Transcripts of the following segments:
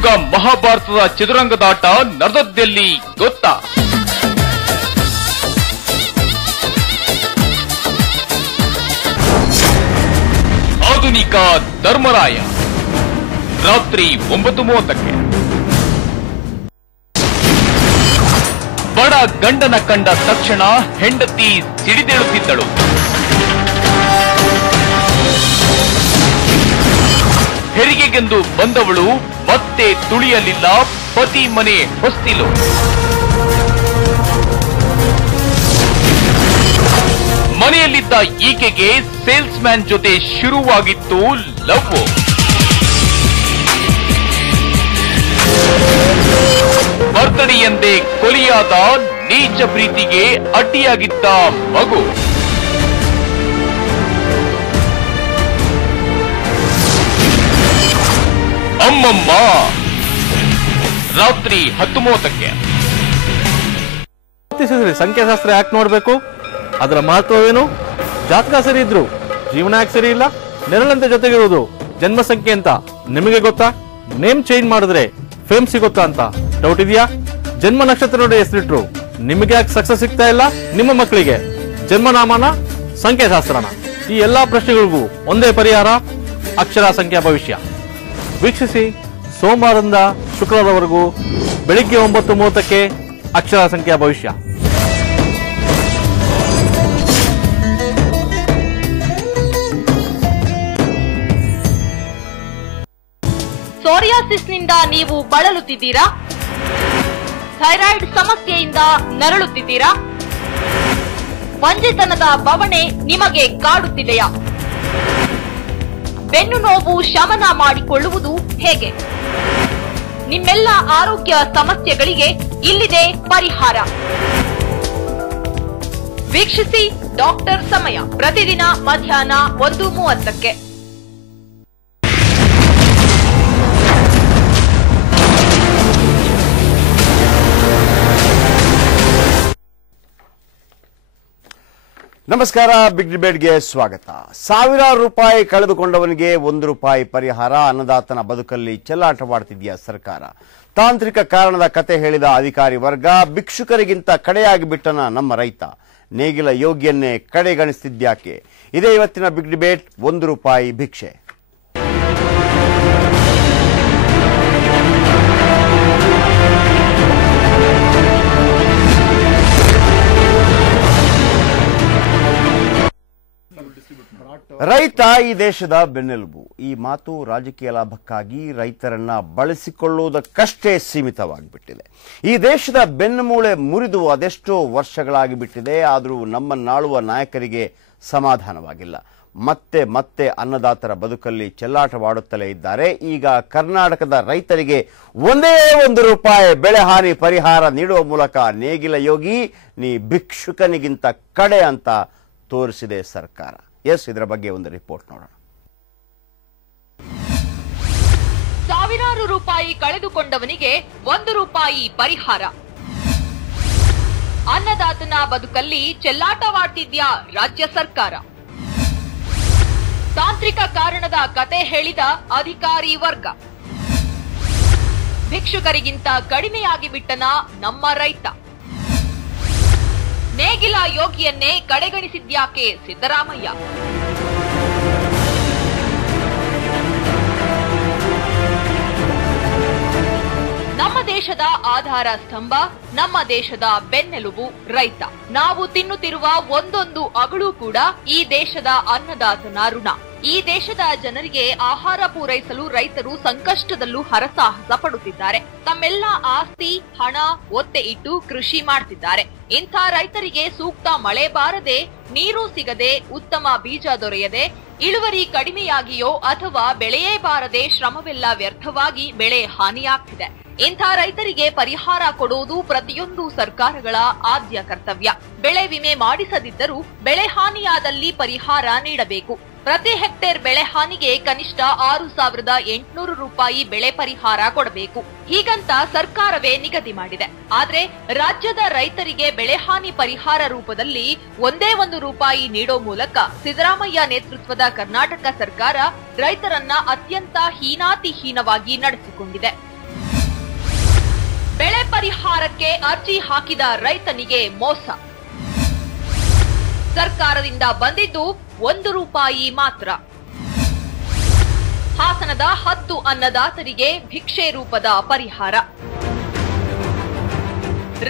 ಈಗ ಮಹಾಭಾರತದ ಚದುರಂಗದಾಟ ನಡೆದದ್ದೆಲ್ಲಿ ಗೊತ್ತಾ? ಆಧುನಿಕ ಧರ್ಮರಾಯ ರಾತ್ರಿ 9:30ಕ್ಕೆ. ಬಡ ಗಂಡನ ಕಂಡ ತಕ್ಷಣ ಹೆಂಡತಿ ಸಿಡಿದೇಳುತ್ತಿದ್ದಳು. ಹೆರಿಗೆಗೆಂದು ಬಂದವಳು ಮತ್ತೆ ತುಳಿಯಲಿಲ್ಲ, ಪತಿ ಮನೆ ಹೊಸ್ತಿಲು. ಮನೆಯಲ್ಲಿದ್ದ ಈಕೆಗೆ ಸೇಲ್ಸ್ ಮ್ಯಾನ್ ಜೊತೆ ಶುರುವಾಗಿತ್ತು ಲವ್. ಬರ್ತಡೇ ಎಂದೇ ಕೊಲಿಯಾದ ನೀಚ ಪ್ರೀತಿಗೆ ಅಡ್ಡಿಯಾಗಿದ್ದ ಮಗು. ಅಮ್ಮಮ್ಮ ರಾತ್ರಿ 10:30ಕ್ಕೆ. ಸಂಖ್ಯಾಶಾಸ್ತ್ರ ಯಾಕೆ ನೋಡ್ಬೇಕು? ಅದರ ಮಹತ್ವವೇನು? ಜಾತಕ ಸರಿ ಇದ್ರು ಜೀವನ ಯಾಕೆ ಸರಿ ಇಲ್ಲ? ನೆರಳಂತೆ ಜೊತೆಗಿರುವುದು ಜನ್ಮ ಸಂಖ್ಯೆ ಅಂತ ನಿಮಗೆ ಗೊತ್ತಾ? ನೇಮ್ ಚೇಂಜ್ ಮಾಡಿದ್ರೆ ಫೇಮ್ ಸಿಗುತ್ತಾ ಅಂತ ಡೌಟ್ ಇದೆಯಾ? ಜನ್ಮ ನಕ್ಷತ್ರ ನೋಡಿ ಹೆಸರಿಟ್ರು ನಿಮಗೆ ಯಾಕೆ ಸಕ್ಸಸ್ ಸಿಗ್ತಾ ಇಲ್ಲ? ನಿಮ್ಮ ಮಕ್ಕಳಿಗೆ ಜನ್ಮನಾಮನ ಸಂಖ್ಯಾಶಾಸ್ತ್ರನ? ಈ ಎಲ್ಲಾ ಪ್ರಶ್ನೆಗಳಿಗೂ ಒಂದೇ ಪರಿಹಾರ, ಅಕ್ಷರ ಸಂಖ್ಯಾ ಭವಿಷ್ಯ. ವೀಕ್ಷಿಸಿ ಸೋಮವಾರದಿಂದ ಶುಕ್ರವಾರವರೆಗೂ ಬೆಳಿಗ್ಗೆ 9:30ಕ್ಕೆ ಅಕ್ಷರ ಸಂಖ್ಯಾ ಭವಿಷ್ಯ. ಸೋರಿಯಾಸಿಸ್ನಿಂದ ನೀವು ಬಳಲುತ್ತಿದ್ದೀರಾ? ಥೈರಾಯ್ಡ್ ಸಮಸ್ಯೆಯಿಂದ ನರಳುತ್ತಿದ್ದೀರಾ? ಬಂಜೆತನದ ಬವಣೆ ನಿಮಗೆ ಕಾಡುತ್ತಿದೆಯಾ? ಬೆನ್ನು ನೋವು ಶಮನ ಮಾಡಿಕೊಳ್ಳುವುದು ಹೇಗೆ? ನಿಮ್ಮೆಲ್ಲ ಆರೋಗ್ಯ ಸಮಸ್ಯೆಗಳಿಗೆ ಇಲ್ಲಿದೆ ಪರಿಹಾರ. ವೀಕ್ಷಿಸಿ ಡಾಕ್ಟರ್ ಸಮಯ ಪ್ರತಿದಿನ ಮಧ್ಯಾಹ್ನ 1:30ಕ್ಕೆ. ನಮಸ್ಕಾರ, ಬಿಗ್ ಡಿಬೇಟ್ಗೆ ಸ್ವಾಗತ. ಸಾವಿರಾರು ರೂಪಾಯಿ ಕಳೆದುಕೊಂಡವನಿಗೆ ₹1 ಪರಿಹಾರ. ಅನ್ನದಾತನ ಬದುಕಲ್ಲಿ ಚೆಲ್ಲಾಟವಾಡ್ತಿದೆಯಾ ಸರ್ಕಾರ? ತಾಂತ್ರಿಕ ಕಾರಣದ ಕತೆ ಹೇಳಿದ ಅಧಿಕಾರಿ ವರ್ಗ, ಭಿಕ್ಷುಕರಿಗಿಂತ ಕಡೆಯಾಗಿ ಬಿಟ್ಟನ ನಮ್ಮ ರೈತ. ನೇಗಿಲ ಯೋಗಿಯನ್ನೇ ಕಡೆಗಣಿಸ್ತಿದ್ಯಾಕೆ? ಇದೇ ಇವತ್ತಿನ ಬಿಗ್ ಡಿಬೇಟ್. ₹1 ಭಿಕ್ಷೆ. ರೈತ ಈ ದೇಶದ ಬೆನ್ನೆಲುಬು. ಈ ಮಾತು ರಾಜಕೀಯ ಲಾಭಕ್ಕಾಗಿ ರೈತರನ್ನ ಬಳಸಿಕೊಳ್ಳುವುದಕ್ಕಷ್ಟೇ ಸೀಮಿತವಾಗಿಬಿಟ್ಟಿದೆ. ಈ ದೇಶದ ಬೆನ್ನುಮೂಳೆ ಮುರಿದು ಅದೆಷ್ಟೋ ವರ್ಷಗಳಾಗಿ ಬಿಟ್ಟಿದೆ. ಆದರೂ ನಮ್ಮನ್ನಾಳುವ ನಾಯಕರಿಗೆ ಸಮಾಧಾನವಾಗಿಲ್ಲ. ಮತ್ತೆ ಮತ್ತೆ ಅನ್ನದಾತರ ಬದುಕಲ್ಲಿ ಚೆಲ್ಲಾಟವಾಡುತ್ತಲೇ ಇದ್ದಾರೆ. ಈಗ ಕರ್ನಾಟಕದ ರೈತರಿಗೆ ಒಂದೇ ₹1 ಬೆಳೆ ಹಾನಿ ಪರಿಹಾರ ನೀಡುವ ಮೂಲಕ ನೇಗಿಲ ಯೋಗಿ ನೀ ಭಿಕ್ಷುಕನಿಗಿಂತ ಕಡೆ ಅಂತ ತೋರಿಸಿದೆ ಸರ್ಕಾರ. ಇದರ ಬಗ್ಗೆ ಒಂದು ರಿಪೋರ್ಟ್ ನೋಡೋಣ. ಸಾವಿರಾರು ರೂಪಾಯಿ ಕಳೆದುಕೊಂಡವನಿಗೆ ₹1 ಪರಿಹಾರ. ಅನ್ನದಾತನ ಬದುಕಲ್ಲಿ ಚೆಲ್ಲಾಟವಾಡ್ತಿದ್ಯಾ ರಾಜ್ಯ ಸರ್ಕಾರ? ತಾಂತ್ರಿಕ ಕಾರಣದ ಕತೆ ಹೇಳಿದ ಅಧಿಕಾರಿ ವರ್ಗ, ಭಿಕ್ಷುಕರಿಗಿಂತ ಕಡಿಮೆಯಾಗಿ ಬಿಟ್ಟನ ನಮ್ಮ ರೈತ. ನೇಗಿಲ ಯೋಗಿಯನ್ನೇ ಕಡೆಗಣಿಸಿದ್ಯಾಕೆ ಸಿದ್ದರಾಮಯ್ಯ? ನಮ್ಮ ದೇಶದ ಆಧಾರ ಸ್ತಂಭ, ನಮ್ಮ ದೇಶದ ಬೆನ್ನೆಲುಬು ರೈತ. ನಾವು ತಿನ್ನುತ್ತಿರುವ ಒಂದೊಂದು ಅಗಳು ಕೂಡ ಈ ದೇಶದ ಅನ್ನದಾತನ ಋಣ. ಈ ದೇಶದ ಜನರಿಗೆ ಆಹಾರ ಪೂರೈಸಲು ರೈತರು ಸಂಕಷ್ಟದಲ್ಲೂ ಹರಸಾಹಸ ಪಡುತ್ತಿದ್ದಾರೆ. ತಮ್ಮೆಲ್ಲ ಆಸ್ತಿ ಹಣ ಒತ್ತೆ ಇಟ್ಟು ಕೃಷಿ ಮಾಡ್ತಿದ್ದಾರೆ. ಇಂಥ ರೈತರಿಗೆ ಸೂಕ್ತ ಮಳೆ ಬಾರದೆ, ನೀರು ಸಿಗದೆ, ಉತ್ತಮ ಬೀಜ ದೊರೆಯದೆ, ಇಳುವರಿ ಕಡಿಮೆಯಾಗಿಯೋ ಅಥವಾ ಬೆಳೆಯೇ ಬಾರದೆ ಶ್ರಮವೆಲ್ಲ ವ್ಯರ್ಥವಾಗಿ ಬೆಳೆ ಹಾನಿಯಾಗ್ತಿದೆ. ಇಂಥ ರೈತರಿಗೆ ಪರಿಹಾರ ಕೊಡುವುದು ಪ್ರತಿಯೊಂದು ಸರ್ಕಾರಗಳ ಆದ್ಯ ಕರ್ತವ್ಯ. ಬೆಳೆ ವಿಮೆ ಮಾಡಿಸದಿದ್ದರೂ ಬೆಳೆ ಹಾನಿಯಾದಲ್ಲಿ ಪರಿಹಾರ ನೀಡಬೇಕು. ಪ್ರತಿ ಹೆಕ್ಟೇರ್ ಬೆಳೆ ಹಾನಿಗೆ ಕನಿಷ್ಠ ₹6,800 ಬೆಳೆ ಪರಿಹಾರ ಕೊಡಬೇಕು. ಹೀಗಂತ ಸರ್ಕಾರವೇ ನಿಗದಿ ಮಾಡಿದೆ. ಆದ್ರೆ ರಾಜ್ಯದ ರೈತರಿಗೆ ಬೆಳೆ ಹಾನಿ ಪರಿಹಾರ ರೂಪದಲ್ಲಿ ಒಂದೇ ₹1 ನೀಡೋ ಮೂಲಕ ಸಿದ್ದರಾಮಯ್ಯ ನೇತೃತ್ವದ ಕರ್ನಾಟಕ ಸರ್ಕಾರ ರೈತರನ್ನ ಅತ್ಯಂತ ಹೀನಾತಿಹೀನವಾಗಿ ನಡೆಸಿಕೊಂಡಿದೆ. ಬೆಳೆ ಪರಿಹಾರಕ್ಕೆ ಅರ್ಜಿ ಹಾಕಿದ ರೈತನಿಗೆ ಮೋಸ. ಸರ್ಕಾರದಿಂದ ಬಂದಿದ್ದು ₹1 ಮಾತ್ರ. ಹಾಸನದ 10 ಅನ್ನದಾತರಿಗೆ ಭಿಕ್ಷೆ ರೂಪದ ಪರಿಹಾರ.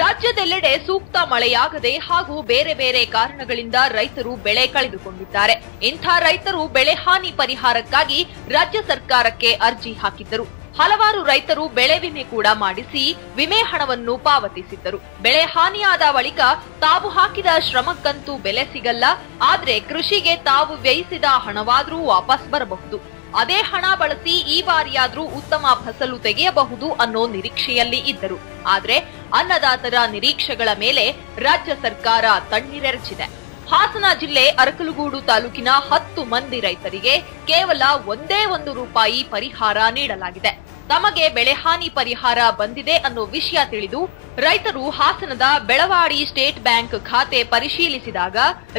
ರಾಜ್ಯದೆಲ್ಲೆಡೆ ಸೂಕ್ತ ಮಳೆಯಾಗದೆ ಹಾಗೂ ಬೇರೆ ಬೇರೆ ಕಾರಣಗಳಿಂದ ರೈತರು ಬೆಳೆ ಕಳೆದುಕೊಂಡಿದ್ದಾರೆ. ಇಂಥ ರೈತರು ಬೆಳೆ ಹಾನಿ ಪರಿಹಾರಕ್ಕಾಗಿ ರಾಜ್ಯ ಸರ್ಕಾರಕ್ಕೆ ಅರ್ಜಿ ಹಾಕಿದ್ದರು. ಹಲವಾರು ರೈತರು ಬೆಳೆ ವಿಮೆ ಕೂಡ ಮಾಡಿಸಿ ವಿಮೆ ಹಣವನ್ನು ಪಾವತಿಸಿದ್ದರು. ಬೆಳೆ ಹಾನಿಯಾದ ಬಳಿಕ ತಾವು ಹಾಕಿದ ಶ್ರಮಕ್ಕಂತೂ ಬೆಲೆ ಸಿಗಲ್ಲ, ಆದ್ರೆ ಕೃಷಿಗೆ ತಾವು ವ್ಯಯಿಸಿದ ಹಣವಾದ್ರೂ ವಾಪಸ್ ಬರಬಹುದು. ಅದೇ ಹಣ ಬಳಸಿ ಈ ಬಾರಿಯಾದ್ರೂ ಉತ್ತಮ ಫಸಲು ತೆಗೆಯಬಹುದು ಅನ್ನೋ ನಿರೀಕ್ಷೆಯಲ್ಲಿ ಇದ್ದರು. ಆದ್ರೆ ಅನ್ನದಾತರ ನಿರೀಕ್ಷೆಗಳ ಮೇಲೆ ರಾಜ್ಯ ಸರ್ಕಾರ ತಣ್ಣೀರೆರಚಿದೆ. ಹಾಸನ ಜಿಲ್ಲೆ ಅರಕಲಗೂಡು ತಾಲೂಕಿನ 10 ಮಂದಿ ರೈತರಿಗೆ ಕೇವಲ ₹1 ಪರಿಹಾರ ನೀಡಲಾಗಿದೆ. ತಮಗೆ ಬೆಳೆ ಹಾನಿ ಪರಿಹಾರ ಬಂದಿದೆ ಅನ್ನೋ ವಿಷಯ ತಿಳಿದು ರೈತರು ಹಾಸನದ ಬೆಳವಾಡಿ ಸ್ಟೇಟ್ ಬ್ಯಾಂಕ್ ಖಾತೆ ಪರಿಶೀಲಿಸಿದಾಗ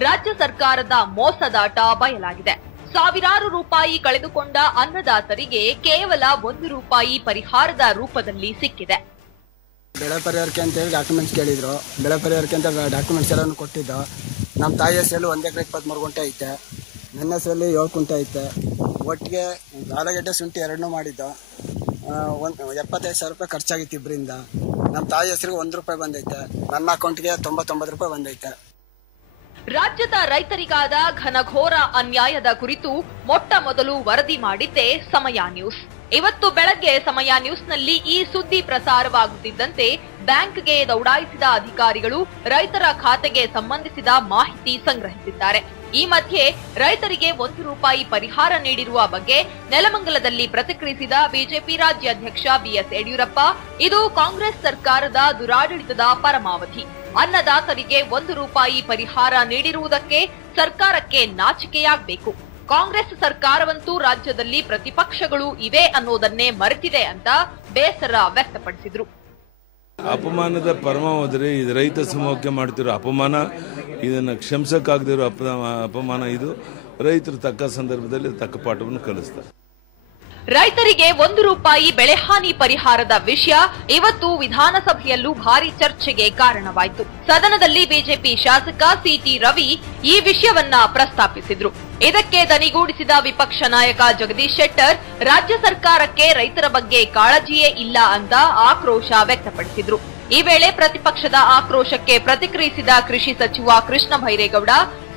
ರಾಜ್ಯ ಸರ್ಕಾರದ ಮೋಸದಾಟ ಬಯಲಾಗಿದೆ. ಸಾವಿರಾರು ರೂಪಾಯಿ ಕಳೆದುಕೊಂಡ ಅನ್ನದಾತರಿಗೆ ಕೇವಲ ₹1 ಪರಿಹಾರದ ರೂಪದಲ್ಲಿ ಸಿಕ್ಕಿದೆ. ಬೆಳೆ ಪರಿಹಾರಕ್ಕೆ ಅಂತ ಹೇಳಿ ಡಾಕ್ಯುಮೆಂಟ್ಸ್ ಕೇಳಿದ್ರು. ಬೆಳೆ ಪರಿಹಾರಕ್ಕೆ ಅಂತ ಡಾಕ್ಯುಮೆಂಟ್ಸ್ ಎಲ್ಲಾನು ಕೊಟ್ಟಿದ್ದು. ನಮ್ಮ ತಾಯಿ ಹೆಸರಲ್ಲಿ 1 ಎಕರೆ 23 ಗುಂಟೆ ಐತೆ, ನನ್ನ ಹೆಸರಲ್ಲಿ 7 ಗುಂಟೆ ಐತೆ. ಒಟ್ಟಿಗೆ ಆಲೂಗಡ್ಡೆ ಶುಂಠಿ 2 ಮಾಡಿದ್ದು. 75,000 ರೂಪಾಯಿ ಖರ್ಚಾಗಿತ್ತು ಇಬ್ಬರಿಂದ. ನಮ್ಮ ತಾಯಿ ಹೆಸರಿಗೆ ₹1 ಬಂದೈತೆ, ನನ್ನ ಅಕೌಂಟ್ಗೆ ₹99 ಬಂದೈತೆ. ರಾಜ್ಯದ ರೈತರಿಗಾದ ಘನಘೋರ ಅನ್ಯಾಯದ ಕುರಿತು ಮೊಟ್ಟ ಮೊದಲು ವರದಿ ಮಾಡಿದ್ದೇ ಸಮಯ ನ್ಯೂಸ್. ಇವತ್ತು ಬೆಳಗ್ಗೆ ಸಮಯ ನ್ಯೂಸ್ನಲ್ಲಿ ಈ ಸುದ್ದಿ ಪ್ರಸಾರವಾಗುತ್ತಿದ್ದಂತೆ ಬ್ಯಾಂಕ್ಗೆ ದೌಡಾಯಿಸಿದ ಅಧಿಕಾರಿಗಳು ರೈತರ ಖಾತೆಗೆ ಸಂಬಂಧಿಸಿದ ಮಾಹಿತಿ ಸಂಗ್ರಹಿಸಿದ್ದಾರೆ. ಈ ಮಧ್ಯೆ ರೈತರಿಗೆ ₹1 ಪರಿಹಾರ ನೀಡಿರುವ ಬಗ್ಗೆ ನೆಲಮಂಗಲದಲ್ಲಿ ಪ್ರತಿಕ್ರಿಯಿಸಿದ ಬಿಜೆಪಿ ರಾಜ್ಯಾಧ್ಯಕ್ಷ ಬಿಎಸ್ ಯಡಿಯೂರಪ್ಪ, ಇದು ಕಾಂಗ್ರೆಸ್ ಸರ್ಕಾರದ ದುರಾಡಳಿತದ ಪರಮಾವಧಿ. ಅನ್ನದಾತರಿಗೆ ₹1 ಪರಿಹಾರ ನೀಡಿರುವುದಕ್ಕೆ ಸರ್ಕಾರಕ್ಕೆ ನಾಚಿಕೆಯಾಗಬೇಕು. ಕಾಂಗ್ರೆಸ್ ಸರ್ಕಾರವಂತೂ ರಾಜ್ಯದಲ್ಲಿ ಪ್ರತಿಪಕ್ಷಗಳು ಇವೆ ಅನ್ನೋದನ್ನೇ ಮರೆತಿದೆ ಅಂತ ಬೇಸರ ವ್ಯಕ್ತಪಡಿಸಿದ್ರು. ಅಪಮಾನದ ಪರಮಾವಧಿ ಇದು ರೈತ ಸಮೂಹಕ್ಕೆ ಮಾಡ್ತಿರೋ ಅಪಮಾನ, ಇದನ್ನು ಕ್ಷಮಿಸಕ್ಕಾಗದಿರೋ ಅಪಮಾನ. ಇದು ರೈತರು ತಕ್ಕ ಸಂದರ್ಭದಲ್ಲಿ ತಕ್ಕ ಪಾಠವನ್ನು ಕಲಿಸ್ತಾರೆ. ರೈತರಿಗೆ ₹1 ಬೆಳೆ ಹಾನಿ ಪರಿಹಾರದ ವಿಷಯ ಇವತ್ತು ವಿಧಾನಸಭೆಯಲ್ಲೂ ಭಾರಿ ಚರ್ಚೆಗೆ ಕಾರಣವಾಯಿತು. ಸದನದಲ್ಲಿ ಬಿಜೆಪಿ ಶಾಸಕ ಸಿಟಿ ರವಿ ಈ ವಿಷಯವನ್ನ ಪ್ರಸ್ತಾಪಿಸಿದ್ರು. ಇದಕ್ಕೆ ದನಿಗೂಡಿಸಿದ ವಿಪಕ್ಷ ನಾಯಕ ಜಗದೀಶ್ ಶೆಟ್ಟರ್ ರಾಜ್ಯ ಸರ್ಕಾರಕ್ಕೆ ರೈತರ ಬಗ್ಗೆ ಕಾಳಜಿಯೇ ಇಲ್ಲ ಅಂತ ಆಕ್ರೋಶ ವ್ಯಕ್ತಪಡಿಸಿದ್ರು. ಈ ವೇಳೆ ಪ್ರತಿಪಕ್ಷದ ಆಕ್ರೋಶಕ್ಕೆ ಪ್ರತಿಕ್ರಿಯಿಸಿದ ಕೃಷಿ ಸಚಿವ ಕೃಷ್ಣ ಬೈರೇಗೌಡ,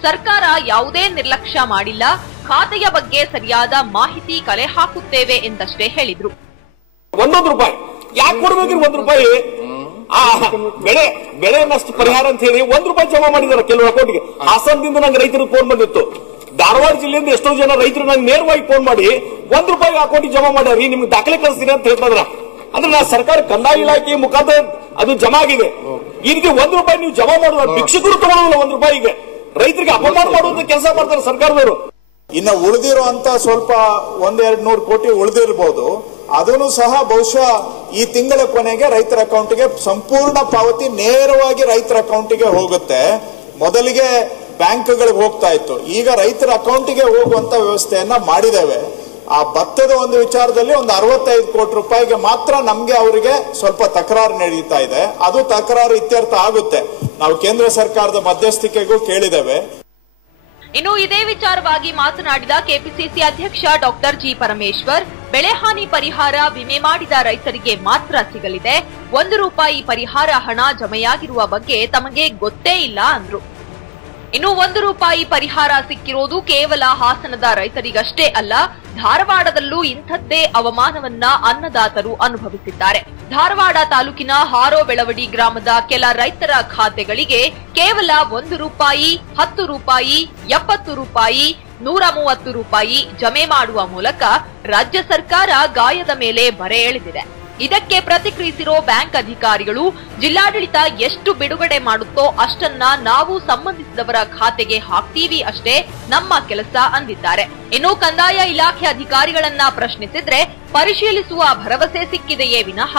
ಸರ್ಕಾರ ಯಾವುದೇ ನಿರ್ಲಕ್ಷ್ಯ ಮಾಡಿಲ್ಲ, ಖಾತೆಯ ಬಗ್ಗೆ ಸರಿಯಾದ ಮಾಹಿತಿ ಕಲೆ ಹಾಕುತ್ತೇವೆ ಎಂದಷ್ಟೇ ಹೇಳಿದ್ರು. ₹1 ಯಾಕೆ ಕೊಡಬೇಕಿರು? ₹1 ಬೆಳೆ ನಷ್ಟ ಪರಿಹಾರ ಅಂತ ಹೇಳಿ ₹1 ಜಮಾ ಮಾಡಿದಾರೆ ಕೆಲವು ಅಕೌಂಟ್ಗೆ. ಹಾಸನದಿಂದ ನಂಗೆ ರೈತರಿಗೆ ಫೋನ್ ಬಂದಿತ್ತು. ಧಾರವಾಡ ಜಿಲ್ಲೆಯಿಂದ ಎಷ್ಟೋ ಜನ ರೈತರು ನಂಗೆ ನೇರವಾಗಿ ಫೋನ್ ಮಾಡಿ ₹1 ಅಕೌಂಟಿಗೆ ಜಮಾ ಮಾಡ್ಯಾರಿ, ನಿಮ್ಗೆ ದಾಖಲೆ ಕಳಿಸ್ತೀನಿ ಅಂತ ಹೇಳ್ತಾರ. ಅಂದ್ರೆ ನಾ ಸರ್ಕಾರ ಕಂದಾಯ ಇಲಾಖೆ ಮುಖಾಂತರ ಅದು ಜಮಾ ಆಗಿದೆ. ಈ ರೀತಿ ₹1 ನೀವು ಜಮಾ ಮಾಡುವ ಭಿಕ್ಷಕರು ತಗೊಳ್ಳೋದಿಲ್ಲ. ₹1 ರೈತರಿಗೆ ಅಪಮಾನ ಮಾಡುವಂತ ಕೆಲಸ ಮಾಡ್ತಾರೆ ಸರ್ಕಾರದವರು. ಇನ್ನು ಉಳಿದಿರುವಂತ ಸ್ವಲ್ಪ 100-200 ಕೋಟಿ ಉಳಿದಿರಬಹುದು. ಅದನ್ನು ಸಹ ಬಹುಶಃ ಈ ತಿಂಗಳ ಕೊನೆಗೆ ರೈತರ ಅಕೌಂಟ್ಗೆ ಸಂಪೂರ್ಣ ಪಾವತಿ ನೇರವಾಗಿ ರೈತರ ಅಕೌಂಟಿಗೆ ಹೋಗುತ್ತೆ. ಮೊದಲಿಗೆ ಬ್ಯಾಂಕ್ಗಳಿಗೆ ಹೋಗ್ತಾ ಇತ್ತು, ಈಗ ರೈತರ ಅಕೌಂಟಿಗೆ ಹೋಗುವಂತ ವ್ಯವಸ್ಥೆಯನ್ನ ಮಾಡಿದ್ದೇವೆ. ಆ ಭತ್ತದ ಒಂದು ವಿಚಾರದಲ್ಲಿ ಒಂದು ₹65 ಕೋಟಿ ಮಾತ್ರ ನಮ್ಗೆ ಅವರಿಗೆ ಸ್ವಲ್ಪ ತಕರಾರು ನಡೀತಾ ಇದೆ. ಅದು ತಕರಾರು ಇತ್ಯರ್ಥ ಆಗುತ್ತೆ. ನಾವು ಕೇಂದ್ರ ಸರ್ಕಾರದ ಮಧ್ಯಸ್ಥಿಕೆಗೂ ಕೇಳಿದ್ದೇವೆ. ಇನ್ನು ಇದೇ ವಿಚಾರವಾಗಿ ಮಾತನಾಡಿದ ಕೆಪಿಸಿಸಿ ಅಧ್ಯಕ್ಷ ಡಾಕ್ಟರ್ ಜಿ ಪರಮೇಶ್ವರ್, ಬೆಳೆ ಹಾನಿ ಪರಿಹಾರ ವಿಮೆ ಮಾಡಿದ ರೈತರಿಗೆ ಮಾತ್ರ ಸಿಗಲಿದೆ. ₹1 ಪರಿಹಾರ ಹಣ ಜಮೆಯಾಗಿರುವ ಬಗ್ಗೆ ತಮಗೆ ಗೊತ್ತೇ ಇಲ್ಲ ಅಂದ್ರು. ಇನ್ನು ₹1 ಪರಿಹಾರ ಸಿಕ್ಕಿರೋದು ಕೇವಲ ಹಾಸನದ ರೈತರಿಗಷ್ಟೇ ಅಲ್ಲ, ಧಾರವಾಡದಲ್ಲೂ ಇಂಥದ್ದೇ ಅವಮಾನವನ್ನ ಅನ್ನದಾತರು ಅನುಭವಿಸಿದ್ದಾರೆ. ಧಾರವಾಡ ತಾಲೂಕಿನ ಹಾರೋಬೆಳವಡಿ ಗ್ರಾಮದ ಕೆಲ ರೈತರ ಖಾತೆಗಳಿಗೆ ಕೇವಲ ₹1, ₹10, ₹70, ₹130 ಜಮೆ ಮಾಡುವ ಮೂಲಕ ರಾಜ್ಯ ಸರ್ಕಾರ ಗಾಯದ ಮೇಲೆ ಬರೆ ಎಳೆದಿದೆ. ಇದಕ್ಕೆ ಪ್ರತಿಕ್ರಿಯಿಸಿರೋ ಬ್ಯಾಂಕ್ ಅಧಿಕಾರಿಗಳು, ಜಿಲ್ಲಾಡಳಿತ ಎಷ್ಟು ಬಿಡುಗಡೆ ಮಾಡುತ್ತೋ ಅಷ್ಟನ್ನ ನಾವು ಸಂಬಂಧಿಸಿದವರ ಖಾತೆಗೆ ಹಾಕ್ತೀವಿ ಅಷ್ಟೇ ನಮ್ಮ ಕೆಲಸ ಅಂದಿದ್ದಾರೆ. ಇನ್ನು ಕಂದಾಯ ಇಲಾಖೆ ಅಧಿಕಾರಿಗಳನ್ನ ಪ್ರಶ್ನಿಸಿದ್ರೆ ಪರಿಶೀಲಿಸುವ ಭರವಸೆ ಸಿಕ್ಕಿದೆಯೇ ವಿನಃ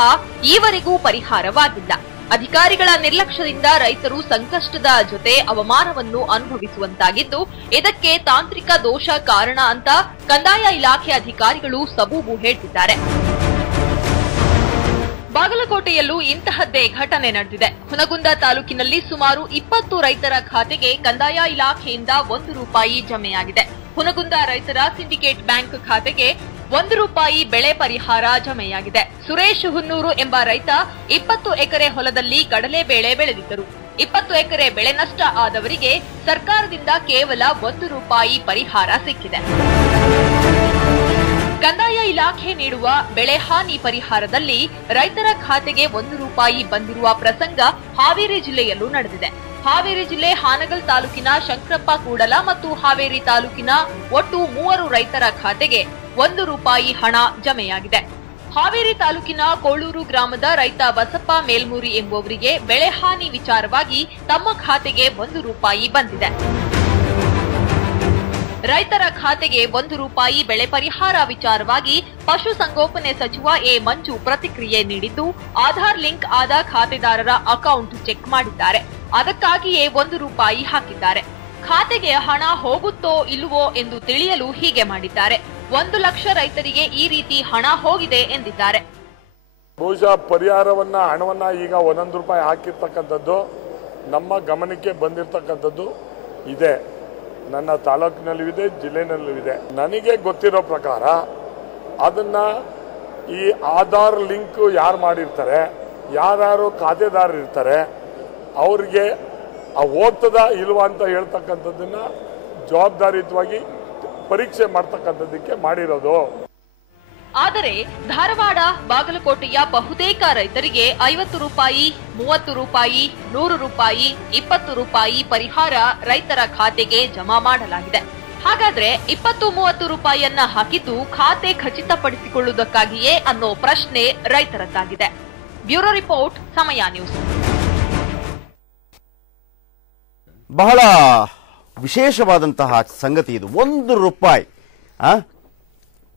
ಈವರೆಗೂ ಪರಿಹಾರವಾಗಿಲ್ಲ. ಅಧಿಕಾರಿಗಳ ನಿರ್ಲಕ್ಷ್ಯದಿಂದ ರೈತರು ಸಂಕಷ್ಟದ ಜೊತೆ ಅವಮಾನವನ್ನು ಅನುಭವಿಸುವಂತಾಗಿದ್ದು, ಇದಕ್ಕೆ ತಾಂತ್ರಿಕ ದೋಷ ಕಾರಣ ಅಂತ ಕಂದಾಯ ಇಲಾಖೆ ಅಧಿಕಾರಿಗಳು ಸಬೂಬು ಹೇಳ್ತಿದ್ದಾರೆ. ಬಾಗಲಕೋಟೆಯಲ್ಲೂ ಇಂತಹದ್ದೇ ಘಟನೆ ನಡೆದಿದೆ. ಹುನಗುಂದ ತಾಲೂಕಿನಲ್ಲಿ ಸುಮಾರು 20 ರೈತರ ಖಾತೆಗೆ ಕಂದಾಯ ಇಲಾಖೆಯಿಂದ ₹1 ಜಮೆಯಾಗಿದೆ. ಹುನಗುಂದ ರೈತರ ಸಿಂಡಿಕೇಟ್ ಬ್ಯಾಂಕ್ ಖಾತೆಗೆ ₹1 ಬೆಳೆ ಪರಿಹಾರ ಜಮೆಯಾಗಿದೆ. ಸುರೇಶ್ ಹುನ್ನೂರು ಎಂಬ ರೈತ 20 ಎಕರೆ ಹೊಲದಲ್ಲಿ ಕಡಲೆಬೇಳೆ ಬೆಳೆದಿದ್ದರು. 20 ಎಕರೆ ಬೆಳೆ ನಷ್ಟ ಆದವರಿಗೆ ಸರ್ಕಾರದಿಂದ ಕೇವಲ ₹1 ಪರಿಹಾರ ಸಿಕ್ಕಿದೆ. ಕಂದಾಯ ಇಲಾಖೆ ನೀಡುವ ಬೆಳೆ ಹಾನಿ ಪರಿಹಾರದಲ್ಲಿ ರೈತರ ಖಾತೆಗೆ ₹1 ಬಂದಿರುವ ಪ್ರಸಂಗ ಹಾವೇರಿ ಜಿಲ್ಲೆಯಲ್ಲೂ ನಡೆದಿದೆ. ಹಾವೇರಿ ಜಿಲ್ಲೆ ಹಾನಗಲ್ ತಾಲೂಕಿನ ಶಂಕರಪ್ಪ ಕೂಡಲ ಮತ್ತು ಹಾವೇರಿ ತಾಲೂಕಿನ ಒಟ್ಟು 3 ರೈತರ ಖಾತೆಗೆ ₹1 ಹಣ ಜಮೆಯಾಗಿದೆ. ಹಾವೇರಿ ತಾಲೂಕಿನ ಕೋಳೂರು ಗ್ರಾಮದ ರೈತ ಬಸಪ್ಪ ಮೇಲ್ಮೂರಿ ಎಂಬುವರಿಗೆ ಬೆಳೆ ಹಾನಿ ವಿಚಾರವಾಗಿ ತಮ್ಮ ಖಾತೆಗೆ ₹1 ಬಂದಿದೆ. ರೈತರ ಖಾತೆಗೆ ₹1 ಬೆಳೆ ಪರಿಹಾರ ವಿಚಾರವಾಗಿ ಪಶುಸಂಗೋಪನೆ ಸಚಿವ ಎ ಮಂಜು ಪ್ರತಿಕ್ರಿಯೆ ನೀಡಿದ್ದು, ಆಧಾರ್ ಲಿಂಕ್ ಆದ ಖಾತೆದಾರರ ಅಕೌಂಟ್ ಚೆಕ್ ಮಾಡಿದ್ದಾರೆ. ಅದಕ್ಕಾಗಿಯೇ ₹1 ಹಾಕಿದ್ದಾರೆ. ಖಾತೆಗೆ ಹಣ ಹೋಗುತ್ತೋ ಇಲ್ಲವೋ ಎಂದು ತಿಳಿಯಲು ಹೀಗೆ ಮಾಡಿದ್ದಾರೆ. 1 ಲಕ್ಷ ರೈತರಿಗೆ ಈ ರೀತಿ ಹಣ ಹೋಗಿದೆ ಎಂದಿದ್ದಾರೆ. ಬಹುಶಃ ಪರಿಹಾರವನ್ನ ಹಣವನ್ನ ಈಗ ₹1 ಹಾಕಿರ್ತಕ್ಕಂಥದ್ದು ನಮ್ಮ ಗಮನಕ್ಕೆ ಬಂದಿರತಕ್ಕಂಥದ್ದು ಇದೆ. ನನ್ನ ತಾಲೂಕಿನಲ್ಲೂ ಇದೆ, ಜಿಲ್ಲೆನಲ್ಲೂ ಇದೆ. ನನಗೆ ಗೊತ್ತಿರೋ ಪ್ರಕಾರ ಅದನ್ನ ಈ ಆಧಾರ್ ಲಿಂಕ್ ಯಾರು ಮಾಡಿರ್ತಾರೆ, ಯಾರ್ಯಾರು ಖಾತೆದಾರರು ಇರ್ತಾರೆ, ಅವ್ರಿಗೆ ಹೋಗ್ತದ ಇಲ್ವಾ ಅಂತ ಹೇಳ್ತಕ್ಕಂಥದ್ದನ್ನ ಜವಾಬ್ದಾರಿಯುತವಾಗಿ ಪರೀಕ್ಷೆ ಮಾಡ್ತಕ್ಕಂಥದ್ದಕ್ಕೆ ಮಾಡಿರೋದು. ಆದರೆ ಧಾರವಾಡ, ಬಾಗಲಕೋಟೆಯ ಬಹುತೇಕ ರೈತರಿಗೆ ₹50, ₹30, ₹100, ₹20 ಪರಿಹಾರ ರೈತರ ಖಾತೆಗೆ ಜಮಾ ಮಾಡಲಾಗಿದೆ. ಹಾಗಾದ್ರೆ 20-30 ಹಾಕಿದ್ದು ಖಾತೆ ಖಚಿತಪಡಿಸಿಕೊಳ್ಳುವುದಕ್ಕಾಗಿಯೇ ಅನ್ನೋ ಪ್ರಶ್ನೆ ರೈತರದ್ದಾಗಿದೆ. ಬ್ಯೂರೋ ರಿಪೋರ್ಟ್, ಸಮಯ ನ್ಯೂಸ್. ಬಹಳ ವಿಶೇಷವಾದಂತಹ ಸಂಗತಿ ಇದು.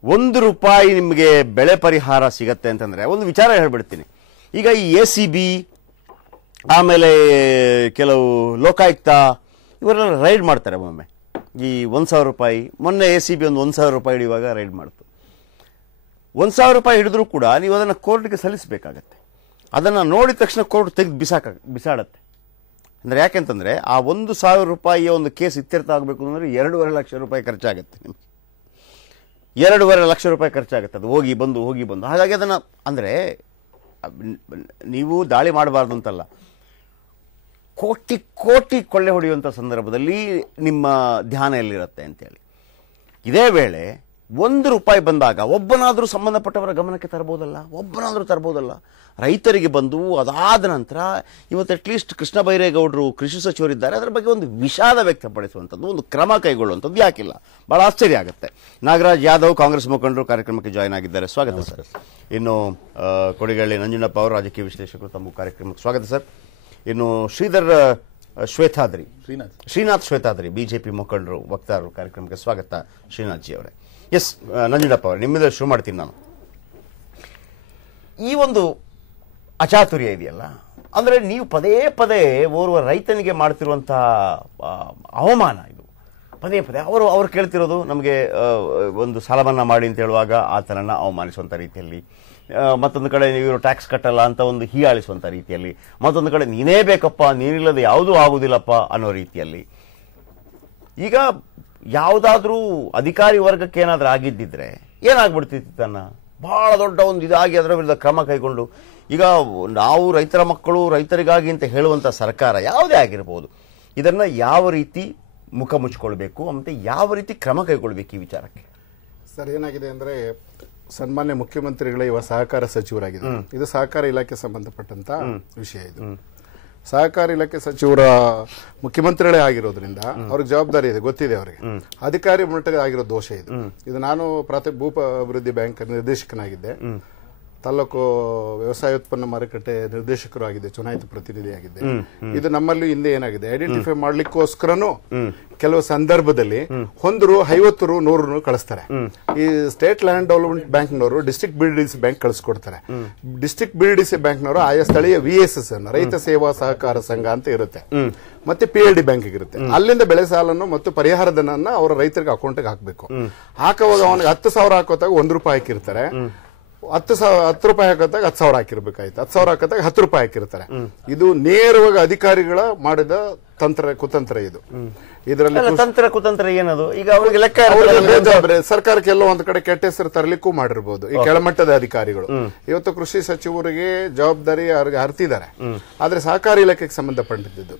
₹1 ನಿಮಗೆ ಬೆಳೆ ಪರಿಹಾರ ಸಿಗತ್ತೆ ಅಂತಂದ್ರೆ ಒಂದು ವಿಚಾರ ಹೇಳ್ಬಿಡ್ತೀನಿ. ಈಗ ಈ ACB ಆಮೇಲೆ ಕೆಲವು ಲೋಕಾಯುಕ್ತ ಇವರೆಲ್ಲ ರೈಡ್ ಮಾಡ್ತಾರೆ ಒಮ್ಮೆ. ಈ ₹1,000 ಮೊನ್ನೆ ACB ಒಂದು ₹1,000 ಹಿಡಿಯುವಾಗ ರೈಡ್ ಮಾಡ್ತು. ₹1,000 ಹಿಡಿದ್ರೂ ಕೂಡ ನೀವು ಅದನ್ನು ಕೋರ್ಟ್ಗೆ ಸಲ್ಲಿಸಬೇಕಾಗತ್ತೆ. ಅದನ್ನು ನೋಡಿದ ತಕ್ಷಣ ಕೋರ್ಟ್ ತೆಗೆದು ಬಿಸಾಡತ್ತೆ. ಅಂದರೆ ಯಾಕೆಂತಂದರೆ ಆ ₹1,000 ಒಂದು ಕೇಸ್ ಇತ್ಯರ್ಥ ಆಗಬೇಕು ಅಂದರೆ ₹2.5 ಲಕ್ಷ ಖರ್ಚಾಗುತ್ತೆ. ನಿಮಗೆ ₹2.5 ಲಕ್ಷ ಖರ್ಚಾಗುತ್ತೆ. ಅದು ಹೋಗಿ ಬಂದು. ಹಾಗಾಗಿ ಅದನ್ನು ಅಂದರೆ ನೀವು ದಾಳಿ ಮಾಡಬಾರ್ದು ಅಂತಲ್ಲ, ಕೋಟಿ ಕೊಳ್ಳೆ ಹೊಡೆಯುವಂಥ ಸಂದರ್ಭದಲ್ಲಿ ನಿಮ್ಮ ಧ್ಯಾನ ಎಲ್ಲಿರುತ್ತೆ ಅಂತೇಳಿ. ಇದೇ ವೇಳೆ ₹1 ಬಂದಾಗ ಒಬ್ಬನಾದರೂ ಸಂಬಂಧಪಟ್ಟವರ ಗಮನಕ್ಕೆ ತರಬಹುದಲ್ಲ, ರೈತರಿಗೆ ಬಂದು ಅದಾದ ನಂತರ ಇವತ್ತು ಅಟ್ಲೀಸ್ಟ್ ಕೃಷ್ಣ ಬೈರೇಗೌಡರು ಕೃಷಿ ಸಚಿವರಿದ್ದಾರೆ, ಅದರ ಬಗ್ಗೆ ಒಂದು ವಿಷಾದ ವ್ಯಕ್ತಪಡಿಸುವಂಥದ್ದು, ಒಂದು ಕ್ರಮ ಕೈಗೊಳ್ಳುವಂಥದ್ದು ಯಾಕಿಲ್ಲ? ಬಹಳ ಆಶ್ಚರ್ಯ ಆಗುತ್ತೆ. ನಾಗರಾಜ್ ಯಾದವ್ ಕಾಂಗ್ರೆಸ್ ಮುಖಂಡರು ಕಾರ್ಯಕ್ರಮಕ್ಕೆ ಜಾಯ್ನ್ ಆಗಿದ್ದಾರೆ. ಸ್ವಾಗತ ಸರ್. ಇನ್ನು ಕೊಡಿಗಳ್ಳಿ ನಂಜುಂಡಪ್ಪ ಅವರು ರಾಜಕೀಯ ವಿಶ್ಲೇಷಕರು, ತಮ್ಮ ಕಾರ್ಯಕ್ರಮಕ್ಕೆ ಸ್ವಾಗತ ಸರ್. ಇನ್ನು ಶ್ರೀನಾಥ್ ಶ್ವೇತಾದ್ರಿ ಬಿಜೆಪಿ ಮುಖಂಡರು, ವಕ್ತಾರರು, ಕಾರ್ಯಕ್ರಮಕ್ಕೆ ಸ್ವಾಗತ ಶ್ರೀನಾಥ್ ಜಿ ಅವರೇ. ಎಸ್ ನಂಜುಂಡಪ್ಪ ಅವರೇ, ನಿಮ್ಮಿಂದ ಶುರು ಮಾಡ್ತೀನಿ ನಾನು. ಈ ಒಂದು ಅಚಾತುರ್ಯ ಇದೆಯಲ್ಲ, ಅಂದರೆ ನೀವು ಪದೇ ಓರ್ವ ರೈತನಿಗೆ ಮಾಡ್ತಿರುವಂತಹ ಅವಮಾನ ಇದು. ಪದೇ ಅವರು ಕೇಳ್ತಿರೋದು ನಮಗೆ ಒಂದು ಸಾಲ ಮನ್ನಾ ಮಾಡಿ ಅಂತ ಹೇಳುವಾಗ ಆತನನ್ನು ಅವಮಾನಿಸುವಂಥ ರೀತಿಯಲ್ಲಿ, ಮತ್ತೊಂದು ಕಡೆ ನೀವು ಟ್ಯಾಕ್ಸ್ ಕಟ್ಟಲ್ಲ ಅಂತ ಒಂದು ಹೀಯಾಳಿಸುವಂಥ ರೀತಿಯಲ್ಲಿ, ಮತ್ತೊಂದು ಕಡೆ ನೀನೇ ಬೇಕಪ್ಪ, ನೀನಿಲ್ಲದೆ ಯಾವುದೂ ಆಗುವುದಿಲ್ಲಪ್ಪ ಅನ್ನೋ ರೀತಿಯಲ್ಲಿ. ಈಗ ಯಾವುದಾದ್ರೂ ಅಧಿಕಾರಿ ವರ್ಗಕ್ಕೆ ಏನಾದರೂ ಆಗಿದ್ದಿದ್ರೆ ಏನಾಗ್ಬಿಡ್ತಿತ್ತು? ತನ್ನ ಬಹಳ ದೊಡ್ಡ ಒಂದು ಇದಾಗಿ ಅದರ ವಿರುದ್ಧ ಕ್ರಮ ಕೈಗೊಂಡು, ಈಗ ನಾವು ರೈತರ ಮಕ್ಕಳು, ರೈತರಿಗಾಗಿ ಅಂತ ಹೇಳುವಂಥ ಸರ್ಕಾರ ಯಾವುದೇ ಆಗಿರ್ಬೋದು, ಇದನ್ನು ಯಾವ ರೀತಿ ಮುಖ ಮುಚ್ಕೊಳ್ಬೇಕು ಮತ್ತು ಯಾವ ರೀತಿ ಕ್ರಮ ಕೈಗೊಳ್ಬೇಕು ಈ ವಿಚಾರಕ್ಕೆ? ಸರ್, ಏನಾಗಿದೆ ಅಂದರೆ ಸನ್ಮಾನ್ಯ ಮುಖ್ಯಮಂತ್ರಿಗಳೇ ಇವಾಗ ಸಹಕಾರ ಸಚಿವರಾಗಿದೆ. ಇದು ಸಹಕಾರ ಇಲಾಖೆ ಸಂಬಂಧಪಟ್ಟಂತ ವಿಷಯ. ಇದು ಸಹಕಾರ ಇಲಾಖೆ ಸಚಿವರ ಮುಖ್ಯಮಂತ್ರಿಗಳೇ ಆಗಿರೋದ್ರಿಂದ ಅವ್ರಿಗೆ ಜವಾಬ್ದಾರಿ ಇದೆ, ಗೊತ್ತಿದೆ ಅವರಿಗೆ. ಅಧಿಕಾರಿ ಮಟ್ಟದ ಆಗಿರೋ ದೋಷ ಇದು. ನಾನು ಪ್ರಾಥಮಿಕ ಭೂ ಅಭಿವೃದ್ಧಿ ಬ್ಯಾಂಕ್ ನಿರ್ದೇಶಕನಾಗಿದ್ದೆ, ತಾಲೂಕು ವ್ಯವಸಾಯೋತ್ಪನ್ನ ಮಾರುಕಟ್ಟೆ ನಿರ್ದೇಶಕರು ಆಗಿದೆ, ಚುನಾಯಿತ ಪ್ರತಿನಿಧಿಯಾಗಿದ್ದೆ. ಇದು ನಮ್ಮಲ್ಲಿ ಹಿಂದೆ ಏನಾಗಿದೆ, ಐಡೆಂಟಿಫೈ ಮಾಡ್ಲಿಕ್ಕೋಸ್ಕರನೂ ಕೆಲವು ಸಂದರ್ಭದಲ್ಲಿ 100 50 100 ಕಳಿಸ್ತಾರೆ. ಈ ಸ್ಟೇಟ್ ಲ್ಯಾಂಡ್ ಡೆವಲಪ್ಮೆಂಟ್ ಬ್ಯಾಂಕ್ನವರು ಡಿಸ್ಟ್ರಿಕ್ಟ್ BDC ಬ್ಯಾಂಕ್ ಕಳಿಸ್ಕೊಡ್ತಾರೆ. ಡಿಸ್ಟ್ರಿಕ್ಟ್ BDC ಬ್ಯಾಂಕ್ನವರು ಆಯಾ ಸ್ಥಳೀಯ VSS ಅನ್ನು ರೈತ ಸೇವಾ ಸಹಕಾರ ಸಂಘ ಅಂತ ಇರುತ್ತೆ, ಮತ್ತೆ PLD ಬ್ಯಾಂಕ್ ಇರುತ್ತೆ. ಅಲ್ಲಿಂದ ಬೆಳೆ ಸಾಲನ್ನು ಮತ್ತು ಪರಿಹಾರ ಧನನ್ನ ಅವರ ರೈತರಿಗೆ ಅಕೌಂಟ್ಗೆ ಹಾಕಬೇಕು. ಹಾಕುವಾಗ ಅವನಿಗೆ 10,000 ಹಾಕೋತಾಗ ₹1 ಹಾಕಿರ್ತಾರೆ. 10 ರೂಪಾಯಿ ಹಾಕತ್ತಾಗ 10,000 ಹಾಕಿರ್ಬೇಕಾಯ್ತು, 10,000 ಹಾಕತ್ತಾಗ 10 ರೂಪಾಯಿ ಹಾಕಿರ್ತಾರೆ. ಇದು ನೇರವಾಗಿ ಅಧಿಕಾರಿಗಳ ಮಾಡಿದ ಕುತಂತ್ರ ಇದು. ಇದರಲ್ಲಿ ತಂತ್ರ ಕುತಂತ್ರ ಏನದು? ಈಗ ಅವರಿಗೆ ಲೆಕ್ಕ ಸರ್ಕಾರಕ್ಕೆ ಎಲ್ಲೋ ಒಂದ್ ಕಡೆ ಕೆಟ್ಟ ಹೆಸರು ತರಲಿಕ್ಕೂ ಮಾಡಿರ್ಬೋದು ಈ ಕೆಳಮಟ್ಟದ ಅಧಿಕಾರಿಗಳು. ಇವತ್ತು ಕೃಷಿ ಸಚಿವರಿಗೆ ಜವಾಬ್ದಾರಿ ಅವ್ರಿಗೆ ಹರ್ತಿದ್ದಾರೆ, ಆದ್ರೆ ಸಹಕಾರ ಇಲಾಖೆಗೆ ಸಂಬಂಧಪಟ್ಟಿದ್ದು,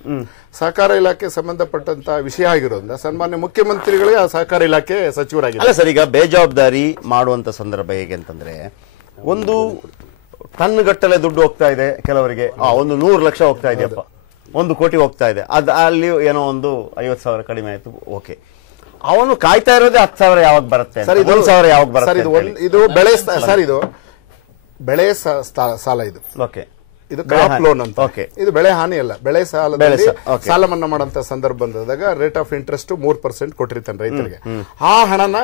ಸಹಕಾರ ಇಲಾಖೆ ಸಂಬಂಧಪಟ್ಟಂತ ವಿಷಯ ಆಗಿರೋದ್ರಿಂದ ಸನ್ಮಾನ್ಯ ಮುಖ್ಯಮಂತ್ರಿಗಳಿಗೆ ಆ ಸಹಕಾರ ಇಲಾಖೆ ಸಚಿವರಾಗಿದ್ದಾರೆ. ಅಲ್ಲ ಸರ್, ಈಗ ಬೇಜವಾಬ್ದಾರಿ ಮಾಡುವಂತ ಸಂದರ್ಭ ಹೇಗೆ ಅಂತಂದ್ರೆ, ಒಂದು ಟನ್ ಗಟ್ಟಲೆ ದುಡ್ಡು ಹೋಗ್ತಾ ಇದೆ ಕೆಲವರಿಗೆ, ಒಂದು 100 ಲಕ್ಷ ಹೋಗ್ತಾ ಇದೆಯಪ್ಪ, 1 ಕೋಟಿ ಹೋಗ್ತಾ ಇದೆ, ಅಲ್ಲಿ ಏನೋ ಒಂದು 50,000 ಕಡಿಮೆ ಆಯ್ತು, ಓಕೆ. ಅವನು ಕಾಯ್ತಾ ಇರೋದೇ 10,000 ಯಾವಾಗ ಬರುತ್ತೆ, 1,000 ಯಾವಾಗ ಬರುತ್ತೆ. ಇದು ಬೆಳೆ ಸರ್, ಇದು ಬೆಳೆ ಸಾಲ, ಇದು ಓಕೆ, ಇದು ಕ್ರಾಪ್ ಲೋನ್ ಅಂತ. ಇದು ಬೆಳೆ ಹಾನಿ ಅಲ್ಲ, ಬೆಳೆ ಸಾಲ ಮನ್ನಾ ಮಾಡಂತ ಸಂದರ್ಭ ಬಂದಾಗ ರೇಟ್ ಆಫ್ ಇಂಟ್ರೆಸ್ಟ್ 3% ಕೊಟ್ಟಿರ್ತಾನೆ ರೈತರಿಗೆ. ಆ ಹಣನ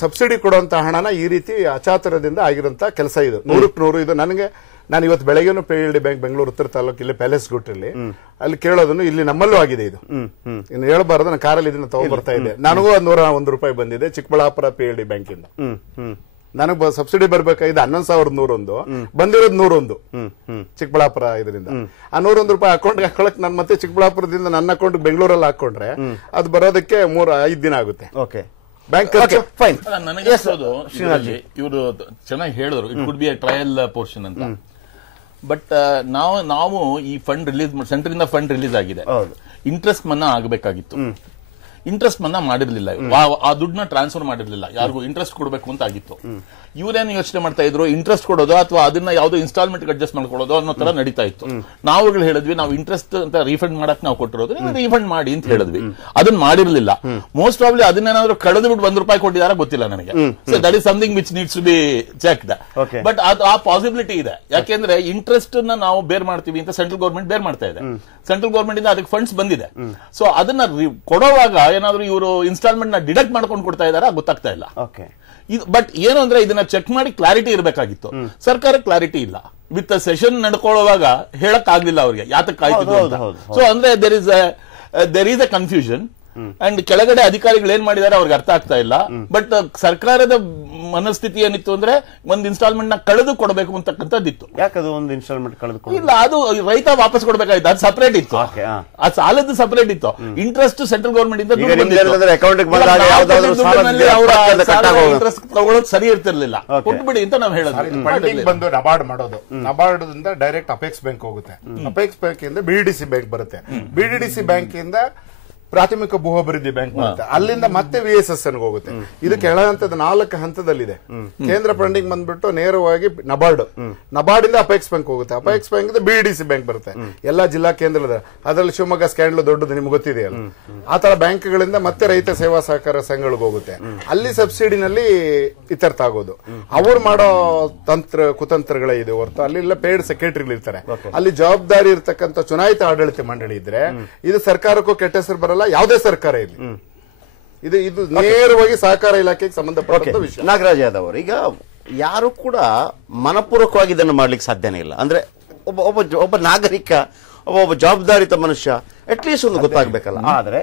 ಸಬ್ಸಿಡಿ ಕೊಡುವಂತ ಹಣನ ಈ ರೀತಿ ಅಚಾತುರ್ಯದಿಂದ ಆಗಿರುವಂತ ಕೆಲಸ ಇದು 100ಕ್ಕೆ 100. ಇದು ನಾನು ಇವತ್ತು ಬೆಳಗ್ಗೆನು PLD ಬ್ಯಾಂಕ್ ಬೆಂಗಳೂರು ಉತ್ತರ ತಾಲೂಕು ಇಲ್ಲಿ ಪ್ಯಾಲೇಸ್ ಗುಟ್ಟಲ್ಲಿ ಅಲ್ಲಿ ಕೇಳೋದನ್ನು ಇಲ್ಲಿ ನಮ್ಮಲ್ಲೂ ಆಗಿದೆ. ಇದು ಇನ್ನು ಹೇಳ್ಬಾರ್ದು, ನಾನು ಕಾರಲ್ಲಿ ಇದನ್ನ ತಗೊಂಡ್ಬರ್ತಾ ಇದ್ದೆ, ನನಗೂ 101 ರೂಪಾಯಿ ಬಂದಿದೆ ಚಿಕ್ಕಬಳ್ಳಾಪುರ PLD ಬ್ಯಾಂಕ್ ಇಂದ. ನನಗೆ ಸಬ್ಸಿಡಿ ಬರ್ಬೇಕಾಗಿದೆ 11,101, ಬಂದಿರೋದು 101 ಚಿಕ್ಕಬಳ್ಳಾಪುರ ಇದರಿಂದ. ಆ 101 ರೂಪಾಯಿ ಅಕೌಂಟ್ಗೆ ಹಾಕೊಳಕ್ ನಾನು ಮತ್ತೆ ಚಿಕ್ಕಬಳ್ಳಾಪುರದಿಂದ ನನ್ನ ಅಕೌಂಟ್ ಬೆಂಗಳೂರಲ್ಲಿ ಹಾಕೊಂಡ್ರೆ ಅದು ಬರೋದಕ್ಕೆ 3-5 ದಿನ ಆಗುತ್ತೆ. Okay, bank fine. ನನಗೆ ಇವರು ಚೆನ್ನಾಗಿ ಹೇಳಿದ್ರು, it could be a trial portion ಅಂತ. ಬಟ್ ನಾವು ಈ ಫಂಡ್ ರಿಲೀಸ್ ಸೆಂಟರ್ ಇಂದ ಫಂಡ್ ರಿಲೀಸ್ ಆಗಿದೆ, ಇಂಟ್ರೆಸ್ಟ್ ಮನ್ನಾ ಆಗಬೇಕಾಗಿತ್ತು, ಇಂಟ್ರೆಸ್ಟ್ ಮನ್ನಾ ಮಾಡಿರ್ಲಿಲ್ಲ, ಆ ದುಡ್ಡನ್ನ ಟ್ರಾನ್ಸ್ಫರ್ ಮಾಡಿರ್ಲಿಲ್ಲ, ಯಾರಿಗೂ ಇಂಟ್ರೆಸ್ಟ್ ಕೊಡಬೇಕು ಅಂತ ಆಗಿತ್ತು. ಇವರೇನು ಯೋಚನೆ ಮಾಡ್ತಾ ಇದ್ರು, ಇಂಟ್ರೆಸ್ಟ್ ಕೊಡೋದು ಅಥವಾ ಅದನ್ನ ಯಾವ್ದೋ ಇನ್ಸ್ಟಾಲ್ಮೆಂಟ್ ಅಡ್ಜಸ್ಟ್ ಮಾಡ್ಕೊಳ್ಳೋದು ಅನ್ನೋ ತರ ನಡೀತಾ ಇತ್ತು. ನಾವುಗಳು ಹೇಳಿದ್ವಿ, ನಾವು ಇಂಟ್ರೆಸ್ಟ್ ಅಂತ ರೀಫಂಡ್ ಮಾಡಕ್ ನಾವು ಕೊಟ್ಟಿರೋದು, ನೀವು ರೀಫಂಡ್ ಮಾಡಿ ಅಂತ ಹೇಳಿದ್ವಿ. ಅದನ್ನ ಮಾಡಿರ್ಲಿಲ್ಲ. ಮೋಸ್ಟ್ ಪ್ರಾಬ್ಲಿ ಅದನ್ನೇನಾದ್ರೂ ಕಳೆದು ಬಿಟ್ಟು 1 ರೂಪಾಯಿ ಕೊಟ್ಟಿದಾರ ಗೊತ್ತಿಲ್ಲ ನನಗೆ. So that is something which needs to be checked. But ಆ ಪಾಸಿಬಿಲಿಟಿ ಇದೆ, ಯಾಕೆಂದ್ರೆ ಇಂಟ್ರೆಸ್ಟ್ ನಾವು ಬೇರ್ ಮಾಡ್ತೀವಿ ಅಂತ ಸೆಂಟ್ರಲ್ ಗೌರ್ಮೆಂಟ್ ಬೇರ್ ಮಾಡ್ತಾ ಇದೆ. ಸೆಂಟ್ರಲ್ ಗೌರ್ಮೆಂಟ್ ಇಂದ ಅದಕ್ಕೆ ಫಂಡ್ಸ್ ಬಂದಿದೆ. ಸೊ ಅದನ್ನ ಕೊಡುವಾಗ ಏನಾದ್ರೂ ಇವರು ಇನ್ಸ್ಟಾಲ್ಮೆಂಟ್ ನ ಡಿಡಕ್ಟ್ ಮಾಡ್ಕೊಂಡು ಕೊಡ್ತಾ ಇದಾರ ಗೊತ್ತಾಗ್ತಾ ಇಲ್ಲ. ಬಟ್ ಏನು ಅಂದ್ರೆ ಇದನ್ನ ಚೆಕ್ ಮಾಡಿ ಕ್ಲಾರಿಟಿ ಇರಬೇಕಾಗಿತ್ತು. ಸರ್ಕಾರ ಕ್ಲಾರಿಟಿ ಇಲ್ಲ. ವಿತ್ ಸೆಷನ್ ನಡ್ಕೊಳ್ಳುವಾಗ ಹೇಳಕ್ ಆಗ್ಲಿಲ್ಲ ಅವ್ರಿಗೆ ಯಾತಕ್ಕೆ ಆಯ್ತು ಅಂತ. ಸೊ ಅಂದ್ರೆ there is a confusion. And ಕೆಳಗಡೆ ಅಧಿಕಾರಿಗಳು ಏನ್ ಮಾಡಿದ್ದಾರೆ ಅವ್ರಿಗೆ ಅರ್ಥ ಆಗ್ತಾ ಇಲ್ಲ. ಬಟ್ ಸರ್ಕಾರದ ಮನಸ್ಥಿತಿ ಏನಿತ್ತು ಅಂದ್ರೆ ಒಂದು ಇನ್ಸ್ಟಾಲ್ಮೆಂಟ್ ನ ಕಳೆದು ಕೊಡಬೇಕು ಅಂತಕ್ಕಂಥದ್ದಿತ್ತು. ಯಾಕದು ಒಂದು ಇನ್ಸ್ಟಾಲ್ಮೆಂಟ್ ಕಳೆದು ಇಲ್ಲ, ಅದು ರೈತ ವಾಪಸ್ ಕೊಡಬೇಕಾಯ್ತು, ಅದು ಸಪರೇಟ್ ಇತ್ತು. ಆ ಸಾಲದ್ದು ಸಪರೇಟ್ ಇತ್ತು. ಇಂಟ್ರೆಸ್ಟ್ ಸೆಂಟ್ರಲ್ ಗವರ್ಮೆಂಟ್ ಇಂದ ಇಂಟ್ರೆಸ್ಟ್ ತಗೊಳ್ಳೋದು ಸರಿ ಇರ್ತಿರ್ಲಿಲ್ಲ, ಕೊಟ್ಬಿಡಿ ಅಂತ ನಾವು ಹೇಳೋದು. ಬಂದು ನಬಾರ್ಡ್ ಮಾಡೋದು, ನಬಾರ್ಡ್ ಇಂದ ಡೈರೆಕ್ಟ್ ಅಪೆಕ್ಸ್ ಬ್ಯಾಂಕ್ ಹೋಗುತ್ತೆ, ಅಪೆಕ್ಸ್ ಬ್ಯಾಂಕ್ ಇಂದ BDDC ಬ್ಯಾಂಕ್ ಬರುತ್ತೆ, BDDC ಬ್ಯಾಂಕ್ ಇಂದ ಪ್ರಾಥಮಿಕ ಭೂ ಅಭಿವೃದ್ಧಿ ಬ್ಯಾಂಕ್ ಬರುತ್ತೆ, ಅಲ್ಲಿಂದ ಮತ್ತೆ VSSN ಹೋಗುತ್ತೆ. ಇದು ಕೆಳ ಹಂತದ 4 ಹಂತದಲ್ಲಿದೆ. ಕೇಂದ್ರ ಫಂಡಿಂಗ್ ಬಂದ್ಬಿಟ್ಟು ನೇರವಾಗಿ ನಬಾರ್ಡ್ ಇಂದ ಅಪೆಕ್ಸ್ ಬ್ಯಾಂಕ್ ಹೋಗುತ್ತೆ, ಅಪೆಕ್ಸ್ ಬ್ಯಾಂಕ್ ಇಂದ BDDC ಬ್ಯಾಂಕ್ ಬರುತ್ತೆ, ಎಲ್ಲಾ ಜಿಲ್ಲಾ ಕೇಂದ್ರದ. ಅದರಲ್ಲಿ ಶಿವಮೊಗ್ಗ ಸ್ಕ್ಯಾಂಡಲ್ ದೊಡ್ಡದು ನಿಮ್ಗೆ ಗೊತ್ತಿದೆಯಲ್ಲ. ಆ ತರ ಬ್ಯಾಂಕ್ಗಳಿಂದ ಮತ್ತೆ ರೈತ ಸೇವಾ ಸಹಕಾರ ಸಂಘಗಳಿಗೆ ಹೋಗುತ್ತೆ, ಅಲ್ಲಿ ಸಬ್ಸಿಡಿನಲ್ಲಿ ಇತ್ಯರ್ಥ ಆಗೋದು. ಅವ್ರು ಮಾಡೋ ಕುತಂತ್ರಗಳೇ ಇದೆ ಹೊರತು ಅಲ್ಲೆಲ್ಲ ಪೇಯ್ಡ್ ಸೆಕ್ರೆಟರಿಗಳು ಇರ್ತಾರೆ. ಅಲ್ಲಿ ಜವಾಬ್ದಾರಿ ಇರ್ತಕ್ಕಂಥ ಚುನಾಯಿತ ಆಡಳಿತ ಮಂಡಳಿ ಇದ್ರೆ ಇದು ಸರ್ಕಾರಕ್ಕೂ ಕೆಟ್ಟ ಹೆಸರು ಬರಲ್ಲ, ಯಾವುದೇ ಸರ್ಕಾರ ಇರಲಿ. ಇದು ನೇರವಾಗಿ ಸಹಕಾರ ಇಲಾಖೆಗೆ ಸಂಬಂಧಪಟ್ಟ ವಿಷಯ. ನಾಗರಾಜ್ ಯಾದವ್ ಅವರು, ಈಗ ಯಾರು ಕೂಡ ಮನಪೂರ್ವಕವಾಗಿ ಇದನ್ನು ಮಾಡ್ಲಿಕ್ಕೆ ಸಾಧ್ಯನೇ ಇಲ್ಲ. ಅಂದ್ರೆ ಒಬ್ಬ ನಾಗರಿಕ, ಒಬ್ಬ ಜವಾಬ್ದಾರಿತ ಮನುಷ್ಯ ಅಟ್ಲೀಸ್ಟ್ ಒಂದು ಗೊತ್ತಾಗ್ಬೇಕಲ್ಲ. ಆದ್ರೆ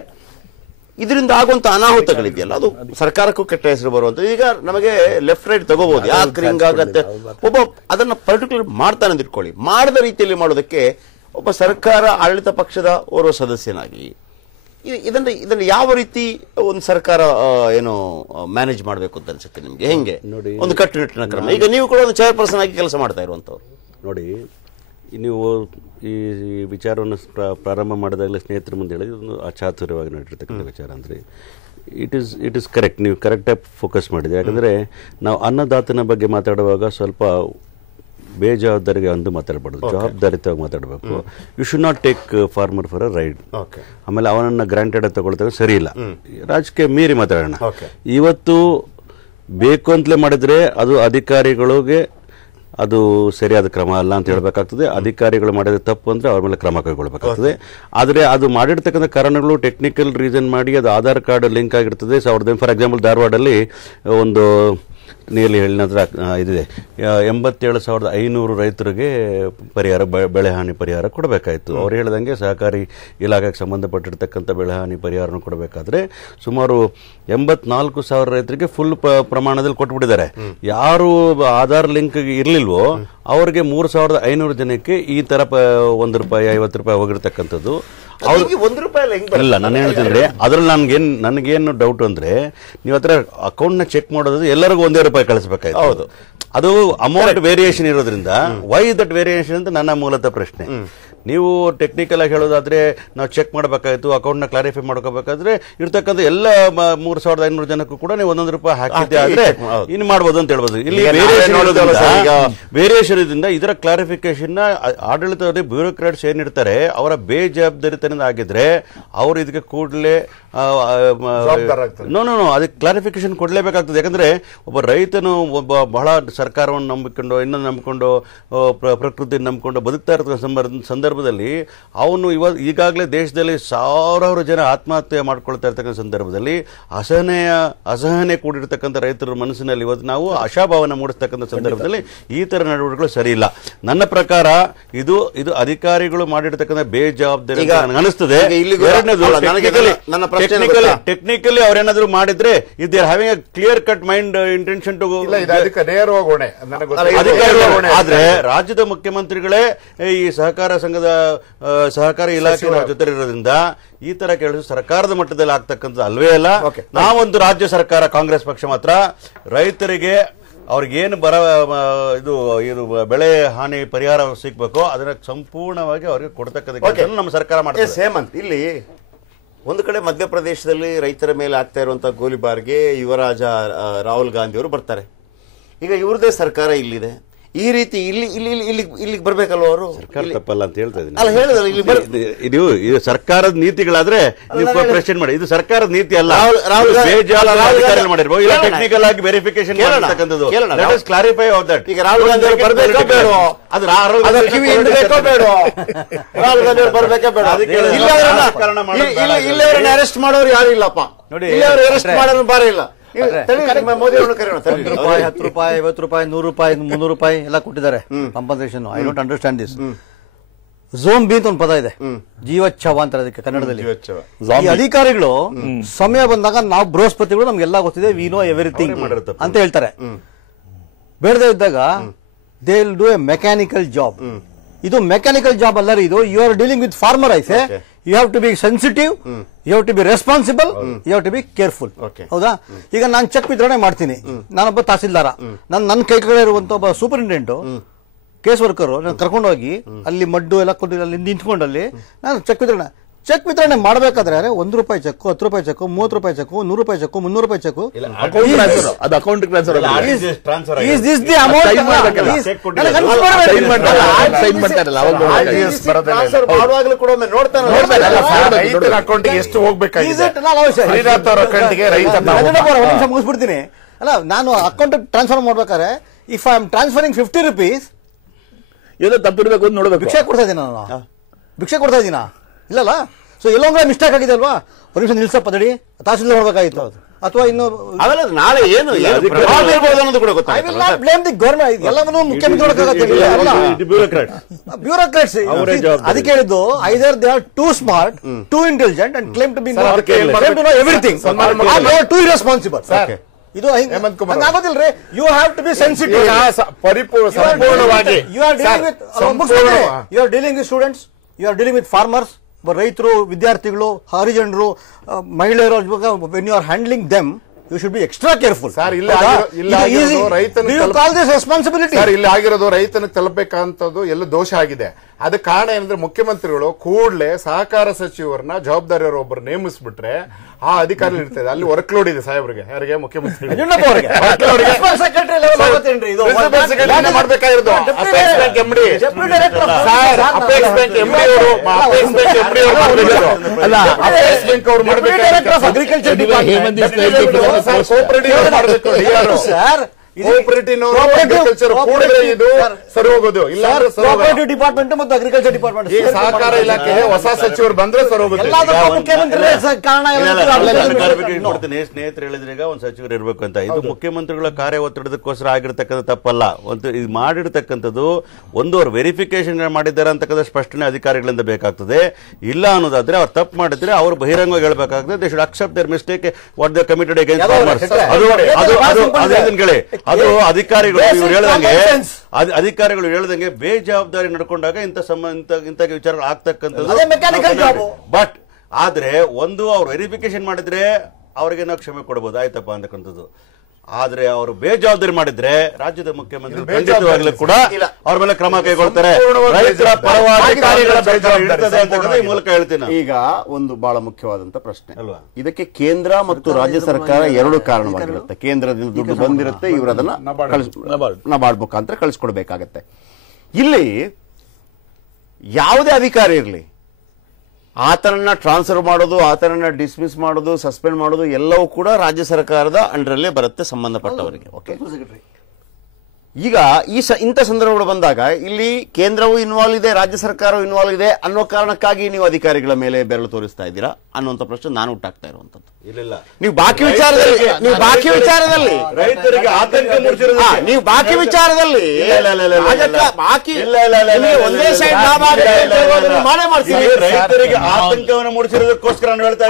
ಇದರಿಂದ ಆಗುವಂತ ಅನಾಹುತಗಳಿದೆಯಲ್ಲ, ಅದು ಸರ್ಕಾರಕ್ಕೂ ಕೆಟ್ಟ ಹೆಸರು ಬರುವಂತ. ಈಗ ನಮಗೆ ಲೆಫ್ಟ್ ರೈಟ್ ತಗೋಬಹುದು, ಯಾಕೆ ಹಿಂಗಾಗತ್ತೆ, ಒಬ್ಬ ಅದನ್ನ ಪರ್ಟಿಕ್ಯುಲರ್ ಮಾಡ್ತಾನೆ ಅಂತ ಇಟ್ಕೊಳ್ಳಿ. ಮಾಡದ ರೀತಿಯಲ್ಲಿ ಮಾಡೋದಕ್ಕೆ ಒಬ್ಬ ಸರ್ಕಾರ ಆಡಳಿತ ಪಕ್ಷದ ಓರ್ವ ಸದಸ್ಯನಾಗಿ ಇದನ್ನ ಯಾವ ರೀತಿ ಒಂದು ಸರ್ಕಾರ ಏನು ಮ್ಯಾನೇಜ್ ಮಾಡಬೇಕು ಅಂತ ಅನ್ಸುತ್ತೆ ನಿಮ್ಗೆ? ಹೆಂಗೆ ಒಂದು ಕಟ್ಟುನಿಟ್ಟಿನ ಕ್ರಮ? ಈಗ ನೀವು ಕೂಡ ಒಂದು ಚೇರ್ಪರ್ಸನ್ ಆಗಿ ಕೆಲಸ ಮಾಡ್ತಾ ಇರುವಂತವ್ರು. ನೋಡಿ, ನೀವು ಈ ವಿಚಾರವನ್ನು ಪ್ರಾರಂಭ ಮಾಡಿದಾಗಲೇ ಸ್ನೇಹಿತರ ಮುಂದೆ ಹೇಳಿದ್ರೆ ಒಂದು ಅಚಾತುರ್ಯವಾಗಿ ನಡೆದಿರ್ತಕ್ಕಂಥ ವಿಚಾರ ಅಂದರೆ ಇಟ್ ಇಸ್ ಕರೆಕ್ಟ್. ನೀವು ಕರೆಕ್ಟಾಗಿ ಫೋಕಸ್ ಮಾಡಿದೆ. ಯಾಕಂದರೆ ನಾವು ಅನ್ನದಾತನ ಬಗ್ಗೆ ಮಾತಾಡುವಾಗ ಸ್ವಲ್ಪ ಬೇಜವಾಬ್ದಾರಿಗೆ ಒಂದು ಮಾತಾಡಬಾರ್ದು, ಜವಾಬ್ದಾರಿತವಾಗಿ ಮಾತಾಡಬೇಕು. You should not take farmer for a ride. ಆಮೇಲೆ ಅವನನ್ನ ಗ್ರಾಂಟೆಡ್ ತಗೊಳ್ತಾರೆ, ಸರಿ ಇಲ್ಲ. ರಾಜಕೀಯ ಮೀರಿ ಮಾತಾಡೋಣ. ಇವತ್ತು ಬೇಕು ಅಂತಲೇ ಮಾಡಿದ್ರೆ ಅದು ಅಧಿಕಾರಿಗಳಿಗೆ ಅದು ಸರಿಯಾದ ಕ್ರಮ ಅಲ್ಲ ಅಂತ ಹೇಳ್ಬೇಕಾಗ್ತದೆ. ಅಧಿಕಾರಿಗಳು ಮಾಡಿದ ತಪ್ಪು ಅಂದ್ರೆ ಅವ್ರ ಮೇಲೆ ಕ್ರಮ ಕೈಗೊಳ್ಬೇಕಾಗ್ತದೆ. ಆದರೆ ಅದು ಮಾಡಿರ್ತಕ್ಕಂಥ ಕಾರಣಗಳು ಟೆಕ್ನಿಕಲ್ ರೀಸನ್ ಮಾಡಿ ಅದು ಆಧಾರ್ ಕಾರ್ಡ್ ಲಿಂಕ್ ಆಗಿರ್ತದೆ. ಫಾರ್ ಎಕ್ಸಾಂಪಲ್ ಧಾರವಾಡಲ್ಲಿ ಒಂದು ನಿಯರ್ಲಿ ಹೇಳಿನತ್ರ ಇದಿದೆ 87,500 ರೈತರಿಗೆ ಪರಿಹಾರ ಬೆಳೆ ಹಾನಿ ಪರಿಹಾರ ಕೊಡಬೇಕಾಯಿತು. ಅವ್ರು ಹೇಳ್ದಂಗೆ ಸಹಕಾರಿ ಇಲಾಖೆಗೆ ಸಂಬಂಧಪಟ್ಟಿರ್ತಕ್ಕಂಥ ಬೆಳೆ ಹಾನಿ ಪರಿಹಾರನ ಕೊಡಬೇಕಾದ್ರೆ ಸುಮಾರು 84,000 ರೈತರಿಗೆ ಫುಲ್ ಪ್ರಮಾಣದಲ್ಲಿ ಕೊಟ್ಬಿಟ್ಟಿದ್ದಾರೆ. ಯಾರು ಆಧಾರ್ ಲಿಂಕ್ ಇರ್ಲಿಲ್ವೋ ಅವ್ರಿಗೆ 3,500 ಜನಕ್ಕೆ ಈ ತರ ₹1 ₹50 ಹೋಗಿರ್ತಕ್ಕಂಥದ್ದು. ಇಲ್ಲ, ನಾನು ಹೇಳ್ತೀನಿ ಅದ್ರಲ್ಲಿ ನನಗೇನು ಡೌಟ್ ಅಂದ್ರೆ, ನೀವು ಹತ್ರ ಅಕೌಂಟ್ ನ ಚೆಕ್ ಮಾಡೋದು ಎಲ್ಲರಿಗೂ ₹1 ಕಳಿಸಬೇಕಾಯ್ತು. ಹೌದು, ಅದು ಅಮೌಂಟ್ ವೇರಿಯೇಷನ್ ಇರೋದ್ರಿಂದ ವೈ ದಟ್ ವೇರಿಯೇಷನ್ ಅಂತ ನನ್ನ ಮೂಲತಃ ಪ್ರಶ್ನೆ. ನೀವು ಟೆಕ್ನಿಕಲ್ ಆಗಿ ಹೇಳೋದಾದ್ರೆ ನಾವು ಚೆಕ್ ಮಾಡಬೇಕಾಯ್ತು, ಅಕೌಂಟ್ ನ ಕ್ಲಾರಿಫೈ ಮಾಡ್ಕೋಬೇಕಾದ್ರೆ ಇರ್ತಕ್ಕಂಥ ಎಲ್ಲ 3,500 ಜನಕ್ಕೂ ಕೂಡ ನೀವು ₹1 ಹಾಕಿದ್ದೆ ಆದ್ರೆ ಇನ್ನು ಮಾಡ್ಬೋದು ಅಂತ ಹೇಳ್ಬೋದು. ಇಲ್ಲಿ ವೇರಿಯೇಷನ್ ಇದರಿಂದ ಇದರ ಕ್ಲಾರಿಫಿಕೇಶನ್ ಆಡಳಿತದಲ್ಲಿ ಬ್ಯೂರೋಕ್ರಾಟ್ಸ್ ಏನಿರ್ತಾರೆ ಅವರ ಬೇಜವಾಬ್ದಾರಿತನದಿಂದ ಆಗಿದ್ರೆ ಅವರು ಇದಕ್ಕೆ ಕೂಡಲೇ ಅದಕ್ಕೆ ಕ್ಲಾರಿಫಿಕೇಶನ್ ಕೊಡ್ಲೇಬೇಕಾಗ್ತದೆ. ಯಾಕಂದ್ರೆ ಒಬ್ಬ ರೈತನು ಬಹಳ ಸರ್ಕಾರವನ್ನು ನಂಬಿಕೊಂಡು ಇನ್ನೊಂದು ನಂಬಿಕೊಂಡು ಪ್ರಕೃತಿ ನಂಬಿಕೊಂಡು ಬದುಕ್ತಾ ಇರ್ತಕ್ಕಂಥ ಸಂದರ್ಭದಲ್ಲಿ ಅವನು ಈಗಾಗಲೇ ದೇಶದಲ್ಲಿ ಸಾವಿರಾರು ಜನ ಆತ್ಮಹತ್ಯೆ ಮಾಡ್ಕೊಳ್ತಾ ಇರ್ತಕ್ಕಂಥ ಸಂದರ್ಭದಲ್ಲಿ ಅಸಹನೆ ಕೂಡಿರ್ತಕ್ಕಂಥ ರೈತರ ಮನಸ್ಸಿನಲ್ಲಿ ಇವತ್ತು ನಾವು ಆಶಾಭಾವನೆ ಮೂಡಿಸ್ತಕ್ಕಂಥ ಸಂದರ್ಭದಲ್ಲಿ ಈ ತರ ನಡವಳಿಕೆಗಳು ಸರಿ ಇಲ್ಲ. ನನ್ನ ಪ್ರಕಾರ ಇದು ಅಧಿಕಾರಿಗಳು ಮಾಡಿರ್ತಕ್ಕಂಥ ಬೇಜವಾಬ್ದಾರಿ ಅನಿಸ್ತದೆ. ಟೆಕ್ನಿಕಲಿ ಅವ್ರೇನಾದ್ರು ಮಾಡಿದ್ರೆ ಇದ್ having a clear cut mind intention to ಆದ್ರೆ ರಾಜ್ಯದ ಮುಖ್ಯಮಂತ್ರಿಗಳೇ ಈ ಸಹಕಾರ ಸಂಘದ ಸಹಕಾರಿ ಇಲಾಖೆ ಜೊತೆ ಇರೋದ್ರಿಂದ ಈ ತರ ಕೇಳಿದ್ರು ಸರ್ಕಾರದ ಮಟ್ಟದಲ್ಲಿ ಆಗ್ತಕ್ಕಂಥದ್ದು ಅಲ್ವೇ ಅಲ್ಲ. ನಾವೊಂದು ರಾಜ್ಯ ಸರ್ಕಾರ ಕಾಂಗ್ರೆಸ್ ಪಕ್ಷ ಮಾತ್ರ ರೈತರಿಗೆ ಅವ್ರಿಗೇನು ಇದು ಬೆಳೆ ಹಾನಿ ಪರಿಹಾರ ಸಿಗ್ಬೇಕೋ ಅದನ್ನ ಸಂಪೂರ್ಣವಾಗಿ ಅವ್ರಿಗೆ ಕೊಡ್ತಕ್ಕಂಥ ನಮ್ಮ ಸರ್ಕಾರ ಮಾಡ್ತಾರೆ. ಹೇಮಂತ್, ಇಲ್ಲಿ ಒಂದು ಕಡೆ ಮಧ್ಯಪ್ರದೇಶದಲ್ಲಿ ರೈತರ ಮೇಲೆ ಆಗ್ತಾ ಇರುವಂತಹ ಗೋಲಿಬಾರ್ಗೆ ಯುವರಾಜ ರಾಹುಲ್ ಗಾಂಧಿ ಅವರು ಬರ್ತಾರೆ. ಈಗ ಇವ್ರದೇ ಸರ್ಕಾರ ಇಲ್ಲಿದೆ. ಈ ರೀತಿ ಇಲ್ಲಿಗೆ ಬರ್ಬೇಕಲ್ವ ಅವರು? ಸರ್ಕಾರ ತಪ್ಪಲ್ಲ ಅಂತ ಹೇಳ್ತಾ ಇದ್ದೀನಿ. ಇದು ಸರ್ಕಾರದ ನೀತಿಗಳಾದ್ರೆ ನೀವು ಕ್ವೆಶ್ಚನ್ ಮಾಡಿ, ಇದು ಸರ್ಕಾರದ ನೀತಿ ಅಲ್ಲ. ಮಾಡಿರ್ಬೋದು, ಟೆಕ್ನಿಕಲ್ ಆಗಿ ವೆರಿಫಿಕೇಶನ್ ಮಾಡ್ತಕ್ಕಂಥದ್ದು. Clarify of that. ಈಗ ರಾಹುಲ್ ಗಾಂಧಿ ಅವರು ಬರ್ಬೇಕೋ ಬೇಡ? ಅದು ರಾಹುಲ್ ಗಾಂಧಿ ಅವರು ಬರ್ಬೇಕೇ ಬೇಡ? ಇಲ್ಲೇ ಅರೆಸ್ಟ್ ಮಾಡೋರು ಯಾರು ಇಲ್ಲಪ್ಪ. ನೋಡಿ, ಅರೆಸ್ಟ್ ಮಾಡೋರು ಬಾರ ಇಲ್ಲ. ಮೋದಿ ಅವರು ಕರೆಯೋಣ. ₹1, ₹10, ₹50, ₹100, ₹300 ಎಲ್ಲ ಕೊಟ್ಟಿದ್ದಾರೆ compensation. I don't understand this. Zone B ಅಂತ ಒಂದು ಪದ ಇದೆ, ಜೀವಚ್ಛವ ಅಂತ ಅದಕ್ಕೆ ಕನ್ನಡದಲ್ಲಿ. ಈ ಅಧಿಕಾರಿಗಳು ಸಮಯ ಬಂದಾಗ ನಾವು ಬೃಹಸ್ಪತಿಗಳು ನಮ್ಗೆಲ್ಲ ಗೊತ್ತಿದೆ, ವಿ ನೋ ಎವ್ರಿಥಿಂಗ್ ಅಂತ ಹೇಳ್ತಾರೆ. ಬೇಡದೇ ಇದ್ದಾಗ they will do a mechanical job. ಇದು ಮೆಕ್ಯಾನಿಕಲ್ ಜಾಬ್ ಅಲ್ಲ, ಇದು you are dealing with farmer. I say you have to be sensitive, you have to be responsible, you have to be careful. ಹೌದಾ? ಈಗ ನಾನು ಚೆಕ್ ವಿತರಣೆ ಮಾಡ್ತೀನಿ, ನಾನೊಬ್ಬ ತಹಸೀಲ್ದಾರ, ನನ್ನ ಕೈ ಕಡೆ ಇರುವಂತ ಒಬ್ಬ ಸೂಪರಿಂಟೆಂಡೆಂಟ್ ಕೇಸ್ ವರ್ಕರ್ ನಾನು ಕರ್ಕೊಂಡೋಗಿ ಅಲ್ಲಿ ಮಡ್ಡು ಎಲ್ಲ ಕೊಟ್ಟು ಅಲ್ಲಿ ನಿಂತ್ಕೊಂಡು ಅಲ್ಲಿ ನಾನು ಚೆಕ್ ವಿತರಣೆ ಮಾಡಬೇಕಾದ್ರೆ ₹1 cheque, ₹10 cheque, ₹30 cheque, ₹100 cheque, ₹300 cheque, ಅದು ಅಕೌಂಟ್ ಟ್ರಾನ್ಸ್ಫರ್. ಎಷ್ಟು ಹೋಗ್ಬೇಕಾಗಿದೆ ಮುಗಿಸ್ಬಿಡ್ತೀನಿ. ಅಲ್ಲ, ನಾನು ಅಕೌಂಟ್ ಟ್ರಾನ್ಸ್ಫರ್ ಮಾಡ್ಬೇಕಾದ್ರೆ ಇಫ್ ಐ ಆಮ್ ಟ್ರಾನ್ಸ್ಫರಿಂಗ್ ₹50 ಏನೋ ತಪ್ಪಿರ್ಬೇಕು ಅಂತ ನೋಡ್ಬೇಕು. ಭಿಕ್ಷೆ ಕೊಡ್ತಾ ಇದ್ದೀನ ನಾನು, ಭಿಕ್ಷೆ ಕೊಡ್ತಾ ಇದ್ದೀನ ಇಲ್ಲಲ್ಲ. ಸೊ ಎಲ್ಲೊಂದ್ರೆ ಮಿಸ್ಟೇಕ್ ಆಗಿದೆ ಅಲ್ವಾ? ಒಂದು ನಿಮಿಷ ನಿಲ್ಸಪ್ಪ ತಡಿ, ತಹಸೀಲ್ದಾರ್ ನೋಡ್ಬೇಕಾಗಿತ್ತು ಅಥವಾ ಇನ್ನು ನಾಳೆ ಏನು ಬ್ಲೇಮ್ ದಿ ಗವರ್ನಮೆಂಟ್. ಎಲ್ಲವನ್ನೂ ಮುಖ್ಯಮಂತ್ರಿ ಬ್ಯೂರೋಕ್ರಾಟ್ಸ್. ಅದಕ್ಕೆ ಹೇಳಿದ್ದು either they are too smart, too intelligent and claim to be everything, too irresponsible. ಇದು ಆಗೋದಿಲ್ರಿ. You have to be sensitive. ಸಂಪೂರ್ಣವಾಗಿ you are dealing with students, you are dealing with farmers, ರೈತರು, ವಿದ್ಯಾರ್ಥಿಗಳು, ಹರಿಜನರು, ಮಹಿಳೆಯರು. When you are handling them you should be extra careful. Sir, ಇಲ್ಲಿ ಆಗಿರೋದು ರೈತನ ತಲುಪಬೇಕಂತದ್ದು ಎಲ್ಲ ದೋಷ ಆಗಿದೆ. ಅದಕ್ಕೆ ಕಾರಣ ಏನಂದ್ರೆ ಮುಖ್ಯಮಂತ್ರಿಗಳು ಕೂಡಲೇ ಸಹಕಾರ ಸಚಿವರನ್ನ ಜವಾಬ್ದಾರಿಯವರು ಒಬ್ಬರು ನೇಮಿಸ್ಬಿಟ್ರೆ ಆ ಅಧಿಕಾರಿ ಇರ್ತದೆ. ಅಲ್ಲಿ ವರ್ಕ್ ಲೋಡ್ ಇದೆ ಸಾಹೇಬ್ರಿಗೆ, ಯಾರಿಗೆ? ಮುಖ್ಯಮಂತ್ರಿ ಮಾಡ್ಬೇಕಾಗಿರೋದು. ಇದು ಸರಿ ಹೋಗೋದು ಇಲ್ಲ ಡಿಪಾರ್ಟ್ಮೆಂಟ್ ಮತ್ತು ಅಗ್ರಿಕಲ್ಚರ್ ಡಿಪಾರ್ಟ್ಮೆಂಟ್ ಈ ಸಹಕಾರ ಇಲಾಖೆ ಹೊಸ ಸಚಿವರು ಬಂದ್ರೆ ಸರಿ ಹೋಗುತ್ತೆ. ಸ್ನೇಹಿತರು ಹೇಳಿದ್ರೆ ಈಗ ಒಂದು ಸಚಿವರು ಇರ್ಬೇಕು ಅಂತ, ಇದು ಮುಖ್ಯಮಂತ್ರಿಗಳ ಕಾರ್ಯ ಒತ್ತಡದಕ್ಕೋಸ್ಕರ ಆಗಿರ್ತಕ್ಕಂಥ ತಪ್ಪಲ್ಲ. ಒಂದು ಇದು ಮಾಡಿರ್ತಕ್ಕಂಥದ್ದು ಒಂದು ಅವ್ರು ವೆರಿಫಿಕೇಶನ್ ಮಾಡಿದ್ದಾರೆ ಅಂತಕ್ಕಂಥ ಸ್ಪಷ್ಟನೆ ಅಧಿಕಾರಿಗಳಿಂದ ಬೇಕಾಗ್ತದೆ. ಇಲ್ಲ ಅನ್ನೋದಾದ್ರೆ ಅವ್ರು ತಪ್ಪು ಮಾಡಿದ್ರೆ ಅವ್ರು ಬಹಿರಂಗವಾಗಿ ಹೇಳ್ಬೇಕಾಗ್ತದೆ. They should accept their mistake what they committed against farmers. ಅದು ಅಧಿಕಾರಿಗಳು ಹೇಳ್ದಂಗೆ ಬೇಜವಾಬ್ದಾರಿ ನಡ್ಕೊಂಡಾಗ ಇಂಥ ವಿಚಾರಗಳು ಆಗ್ತಕ್ಕಂಥದ್ದು. ಬಟ್ ಆದ್ರೆ ಒಂದು ಅವ್ರು ವೆರಿಫಿಕೇಶನ್ ಮಾಡಿದ್ರೆ ಅವ್ರಿಗೆ ನಾವು ಕ್ಷಮೆ ಕೊಡಬಹುದು, ಆಯ್ತಪ್ಪ ಅಂತಕ್ಕಂಥದ್ದು. ಆದ್ರೆ ಅವರು ಬೇಜವಾಬ್ದಾರಿ ಮಾಡಿದ್ರೆ ರಾಜ್ಯದ ಮುಖ್ಯಮಂತ್ರಿ ಖಂಡಿತವಾಗ್ಲೂ ಕೂಡ ಅವ್ರ ಮೇಲೆ ಕ್ರಮ ಕೈಗೊಳ್ತಾರೆ. ರೈತರ ಪರವಾಗಿ ಈ ಮೂಲಕ ಹೇಳ್ತೀನಿ. ಈಗ ಒಂದು ಬಹಳ ಮುಖ್ಯವಾದಂತ ಪ್ರಶ್ನೆ ಅಲ್ವಾ, ಇದಕ್ಕೆ ಕೇಂದ್ರ ಮತ್ತು ರಾಜ್ಯ ಸರ್ಕಾರ ಎರಡು ಕಾರಣವಾಗಿರುತ್ತೆ. ಕೇಂದ್ರದಿಂದ ದುಡ್ಡು ಬಂದಿರುತ್ತೆ, ಇವರು ಅದನ್ನ ನಬಾರ್ಡ್ ಮುಖಾಂತರ ಕಳಿಸ್ಕೊಡ್ಬೇಕಾಗತ್ತೆ. ಇಲ್ಲಿ ಯಾವುದೇ ಅಧಿಕಾರಿ ಇರಲಿ, ಆತನನ್ನ ಟ್ರಾನ್ಸ್ಫರ್ ಮಾಡೋದು, ಆತನನ್ನ ಡಿಸ್ಮಿಸ್ ಮಾಡೋದು, ಸಸ್ಪೆಂಡ್ ಮಾಡೋದು ಎಲ್ಲವೂ ಕೂಡ ರಾಜ್ಯ ಸರ್ಕಾರದ ಅಂಡರಲ್ಲೇ ಬರುತ್ತೆ ಸಂಬಂಧಪಟ್ಟವರಿಗೆ. ಓಕೆ, ಈಗ ಇಂಥ ಸಂದರ್ಭಗಳು ಬಂದಾಗ ಇಲ್ಲಿ ಕೇಂದ್ರವೂ ಇನ್ವಾಲ್ವ್ ಇದೆ, ರಾಜ್ಯ ಸರ್ಕಾರವೂ ಇನ್ವಾಲ್ವ್ ಇದೆ ಅನ್ನೋ ಕಾರಣಕ್ಕಾಗಿ ನೀವು ಅಧಿಕಾರಿಗಳ ಮೇಲೆ ಬೆರಳು ತೋರಿಸ್ತಾ ಇದ್ದೀರಾ ಅನ್ನುವಂಥ ಪ್ರಶ್ನೆ ನಾನು ಹುಟ್ಟಾಗ್ತಾ ಇರುವಂತದ್ದು. ನೀವು ಬಾಕಿ ವಿಚಾರದಲ್ಲಿ ರೈತರಿಗೆ ಆತಂಕ ನೀವು ಬಾಕಿ ವಿಚಾರದಲ್ಲಿ ಒಂದೇ ಸೈಡ್ ಮಾಡೇ ಮಾಡ್ತೀವಿ. ರೈತರಿಗೆ ಆತಂಕವನ್ನು ಮೂಡಿಸಿರೋದಕ್ಕೋಸ್ಕರ ನಾನು ಹೇಳ್ತಾ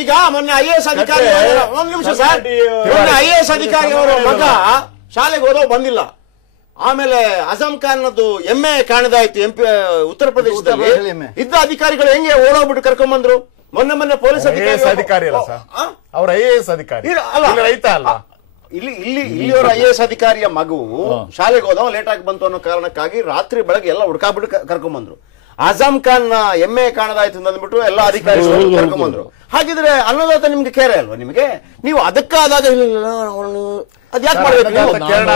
ಈಗ ಮೊನ್ನೆ IAS ಅಧಿಕಾರಿ, ಒಂದು ನಿಮಿಷ ಸರ್, ಮೊನ್ನೆ IAS ಅಧಿಕಾರಿ ಅವರ ಮಗ ಶಾಲೆಗೆ ಹೋದೋ ಬಂದಿಲ್ಲ. ಆಮೇಲೆ ಅಜಂ ಖಾನ್ MA ಕಾಣದಾಯ್ತು ಉತ್ತರ ಪ್ರದೇಶದಲ್ಲಿ. ಇದ್ದ ಅಧಿಕಾರಿಗಳು ಹೆಂಗೆ ಓಡೋಗ್ಬಿಟ್ಟು ಕರ್ಕೊಂಡ್ ಬಂದ್ರು. ಮೊನ್ನೆ ಪೊಲೀಸ್ ಅಧಿಕಾರಿ ಅಲ್ಲ ಸರ್, ಅವ್ರ IAS ಅಧಿಕಾರಿ ರೈತ ಅಲ್ಲ. ಇಲ್ಲಿಯವರ IAS ಅಧಿಕಾರಿಯ ಮಗು ಶಾಲೆಗೆ ಹೋದವ ಲೇಟ್ ಆಗಿ ಬಂತು ಅನ್ನೋ ಕಾರಣಕ್ಕಾಗಿ ರಾತ್ರಿ ಬೆಳಗ್ಗೆ ಎಲ್ಲ ಹುಡ್ಕಾಬಿಟ್ಟು ಕರ್ಕೊಂಡ್ ಬಂದ್ರು. ಅಜಂ ಖಾನ್ MA ಕಾಣದಾಯ್ತು ಅಂದ್ಬಿಟ್ಟು ಎಲ್ಲ ಅಧಿಕಾರಿಗಳು ಕರ್ಕೊಂಡ್ ಬಂದ್ರು. ಹಾಗಿದ್ರೆ ಅನ್ನೋದಾತ ನಿಮ್ಗೆ ಕೇರೆ ಅಲ್ವಾ? ನಿಮಗೆ ನೀವು ಅದಕ್ಕಾದಾಗ ಅದ್ಯಾಕೆ ಮಾಡ್ಬೇಕು?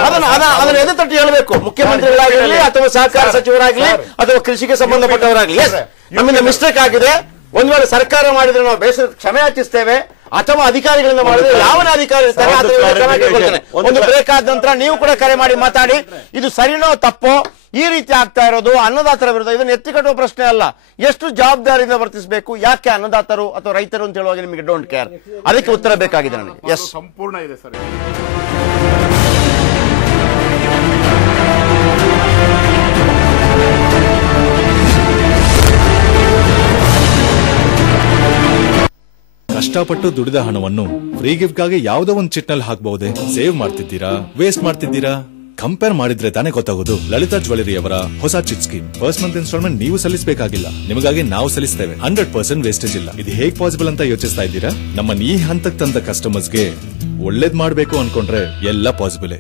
ಅದನ್ನ ಎದೆ ತಟ್ಟಿ ಹೇಳ್ಬೇಕು. ಮುಖ್ಯಮಂತ್ರಿಗಳಾಗಿರ್ಲಿ ಅಥವಾ ಸಹಕಾರ ಸಚಿವರಾಗ್ಲಿ ಅಥವಾ ಕೃಷಿಗೆ ಸಂಬಂಧಪಟ್ಟವರಾಗ್ಲಿ, ನಮ್ಮಿಂದ ಮಿಸ್ಟೇಕ್ ಆಗಿದೆ, ಒಂದ್ ವೇಳೆ ಸರ್ಕಾರ ಮಾಡಿದ್ರೆ ನಾವು ಬೇಸರ ಕ್ಷಮೆ ಯಾಚಿಸ್ತೇವೆ, ಅಥವಾ ಅಧಿಕಾರಿಗಳಿಂದ ಮಾಡಿದ್ರೆ ಯಾವನೇ ಅಧಿಕಾರಿ ಇರ್ತಾರೆ ಒಂದು ಬ್ರೇಕ್ ಆದ ನಂತರ ನೀವು ಕೂಡ ಕರೆ ಮಾಡಿ ಮಾತಾಡಿ, ಇದು ಸರಿನೋ ತಪ್ಪೋ, ಈ ರೀತಿ ಆಗ್ತಾ ಇರೋದು ಅನ್ನದಾತರ ವಿರುದ್ಧ ಇದನ್ನು ಎತ್ತಿಕಟ್ಟುವ ಪ್ರಶ್ನೆ ಅಲ್ಲ. ಎಷ್ಟು ಜವಾಬ್ದಾರಿಯಿಂದ ವರ್ತಿಸಬೇಕು, ಯಾಕೆ ಅನ್ನದಾತರು ಅಥವಾ ರೈತರು ಅಂತ ಹೇಳುವಾಗ ನಿಮಗೆ ಡೋಂಟ್ ಕೇರ್, ಅದಕ್ಕೆ ಉತ್ತರ ಬೇಕಾಗಿದೆ ನನಗೆ. ಎಸ್, ಸಂಪೂರ್ಣ ಇದೆ ಸರ್. ಕಷ್ಟಪಟ್ಟು ದುಡಿದ ಹಣವನ್ನು ಫ್ರೀ ಗಿಫ್ಟ್ ಗಾಗಿ ಯಾವುದೋ ಒಂದು ಚಿಟ್ನಲ್ಲಿ ಹಾಕಬಹುದೇ? ಸೇವ್ ಮಾಡ್ತಿದ್ದೀರಾ, ವೇಸ್ಟ್ ಮಾಡ್ತಿದ್ದೀರಾ? ಕಂಪೇರ್ ಮಾಡಿದ್ರೆ ತಾನೇ ಗೊತ್ತಾಗೋದು. ಲಲಿತಾ ಜ್ಯುವೆಲರಿ ಅವರ ಹೊಸ chit scheme. First month instalment ನೀವು ಸಲ್ಲಿಸಬೇಕಾಗಿಲ್ಲ, ನಿಮಗಾಗಿ ನಾವು ಸಲ್ಲಿಸ್ತೇವೆ. 100% ವೇಸ್ಟೇಜ್ ಇಲ್ಲ. ಇದು ಹೇಗ್ ಪಾಸಿಬಲ್ ಅಂತ ಯೋಚಿಸ್ತಾ ಇದ್ದೀರಾ? ನಮ್ಮನ್ನ ಈ ಹಂತಕ್ಕೆ ತಂದ ಕಸ್ಟಮರ್ಸ್ಗೆ ಒಳ್ಳೇದ್ ಮಾಡಬೇಕು ಅನ್ಕೊಂಡ್ರೆ ಎಲ್ಲ ಪಾಸಿಬಲ್.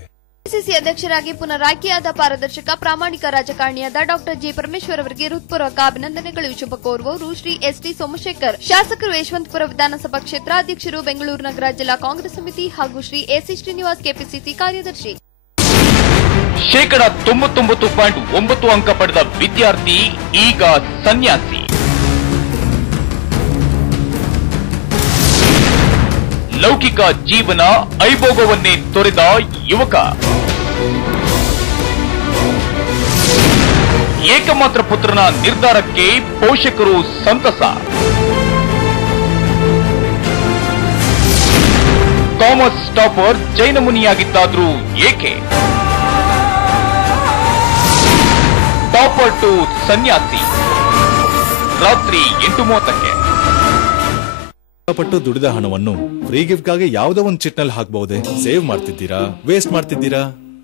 ಕೆಪಿಸಿಸಿ ಅಧ್ಯಕ್ಷರಾಗಿ ಪುನರಾಯ್ಕೆಯಾದ ಪಾರದರ್ಶಕ ಪ್ರಾಮಾಣಿಕ ರಾಜಕಾರಣಿಯಾದ ಡಾಕ್ಟರ್ ಜಿ ಪರಮೇಶ್ವರ್ ಅವರಿಗೆ ಹೃತ್ಪೂರ್ವಕ ಅಭಿನಂದನೆಗಳು. ಶುಭ ಕೋರುವವರು ಶ್ರೀ ಎಸ್ಟಿ ಸೋಮಶೇಖರ್, ಶಾಸಕರು ಯಶವಂತಪುರ ವಿಧಾನಸಭಾ ಕ್ಷೇತ್ರ ಅಧ್ಯಕ್ಷರು, ಬೆಂಗಳೂರು ನಗರ ಜಿಲ್ಲಾ ಕಾಂಗ್ರೆಸ್ ಸಮಿತಿ, ಹಾಗೂ ಶ್ರೀ ಎಸಿ ಶ್ರೀನಿವಾಸ್, ಕೆಪಿಸಿಸಿ ಕಾರ್ಯದರ್ಶಿ. 99.9 ಅಂಕ ಪಡೆದ ವಿದ್ಯಾರ್ಥಿ ಈಗ ಸನ್ಯಾಸಿ. ಲೌಕಿಕ ಜೀವನ ಐಭೋಗವನ್ನೇ ತೊರೆದ ಯುವಕ. ಏಕಮಾತ್ರ ಪುತ್ರನ ನಿರ್ಧಾರಕ್ಕೆ ಪೋಷಕರು ಸಂತಸ. ಕಾಮರ್ಸ್ ಟಾಪರ್ ಜೈನ ಮುನಿಯಾಗಿದ್ದಾದ್ರೂ ಏಕೆ? ಟಾಪರ್ ಟು ಸನ್ಯಾಸಿ, ರಾತ್ರಿ 8:30ಕ್ಕೆ. ಕಷ್ಟಪಟ್ಟು ದುಡಿದ ಹಣವನ್ನು ಫ್ರೀ ಗಿಫ್ಟ್ ಗಾಗಿ ಯಾವುದೋ ಒಂದು ಚಿಟ್ನಲ್ಲಿ ಹಾಕಬಹುದೇ? ಸೇವ್ ಮಾಡ್ತಿದ್ದೀರಾ, ವೇಸ್ಟ್ ಮಾಡ್ತಿದ್ದೀರಾ?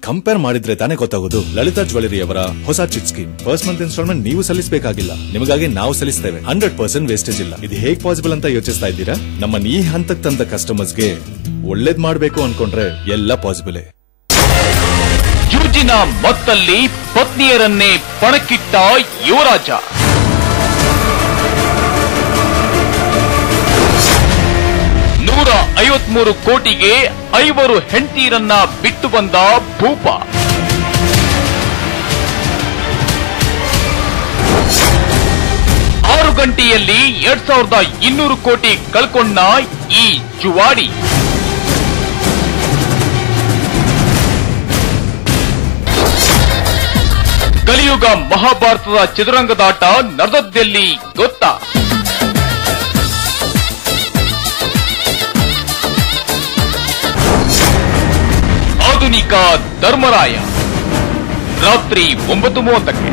ಕಂಪೇರ್ ಮಾಡಿದ್ರೆ ತಾನೇ ಗೊತ್ತಾಗೋದು. ಲಲಿತಾ ಜ್ಯುವೆಲರಿ ಅವರ ಹೊಸ chit scheme. First month instalment ನೀವು ಸಲ್ಲಿಸಬೇಕಾಗಿಲ್ಲ, ನಿಮಗಾಗಿ ನಾವು ಸಲ್ಲಿಸ್ತೇವೆ. 100% ವೇಸ್ಟೇಜ್ ಇಲ್ಲ. ಇದು ಹೇಗ್ ಪಾಸಿಬಲ್ ಅಂತ ಯೋಚಿಸ್ತಾ ಇದ್ದೀರಾ? ನಮ್ಮನ್ನ ಈ ಹಂತಕ್ಕೆ ತಂದ ಕಸ್ಟಮರ್ಸ್ಗೆ ಒಳ್ಳೇದ್ ಮಾಡಬೇಕು ಅನ್ಕೊಂಡ್ರೆ ಎಲ್ಲ ಪಾಸಿಬಲ್. ಜೂಜಿನ ಮತ್ತಲ್ಲಿ ಪತ್ನಿಯರನ್ನೇ ಪಣಕ್ಕಿಟ್ಟ ಯುವರಾಜ. 153 ಕೋಟಿಗೆ 5 ಹೆಂಡತಿಯರನ್ನ ಬಿಟ್ಟು ಬಂದ ಭೂಪ. ಗಂಟೆಯಲ್ಲಿ 2200 ಕೋಟಿ ಕಳ್ಕೊಂಡ ಈ ಜುವಾಡಿ. ಕಲಿಯುಗ ಮಹಾಭಾರತದ ಚದುರಂಗದಾಟ ನಡೆದದ್ದೆಲ್ಲಿ ಗೊತ್ತಾ? ಆಧುನಿಕ ಧರ್ಮರಾಯ ರಾತ್ರಿ 9:30ಕ್ಕೆ.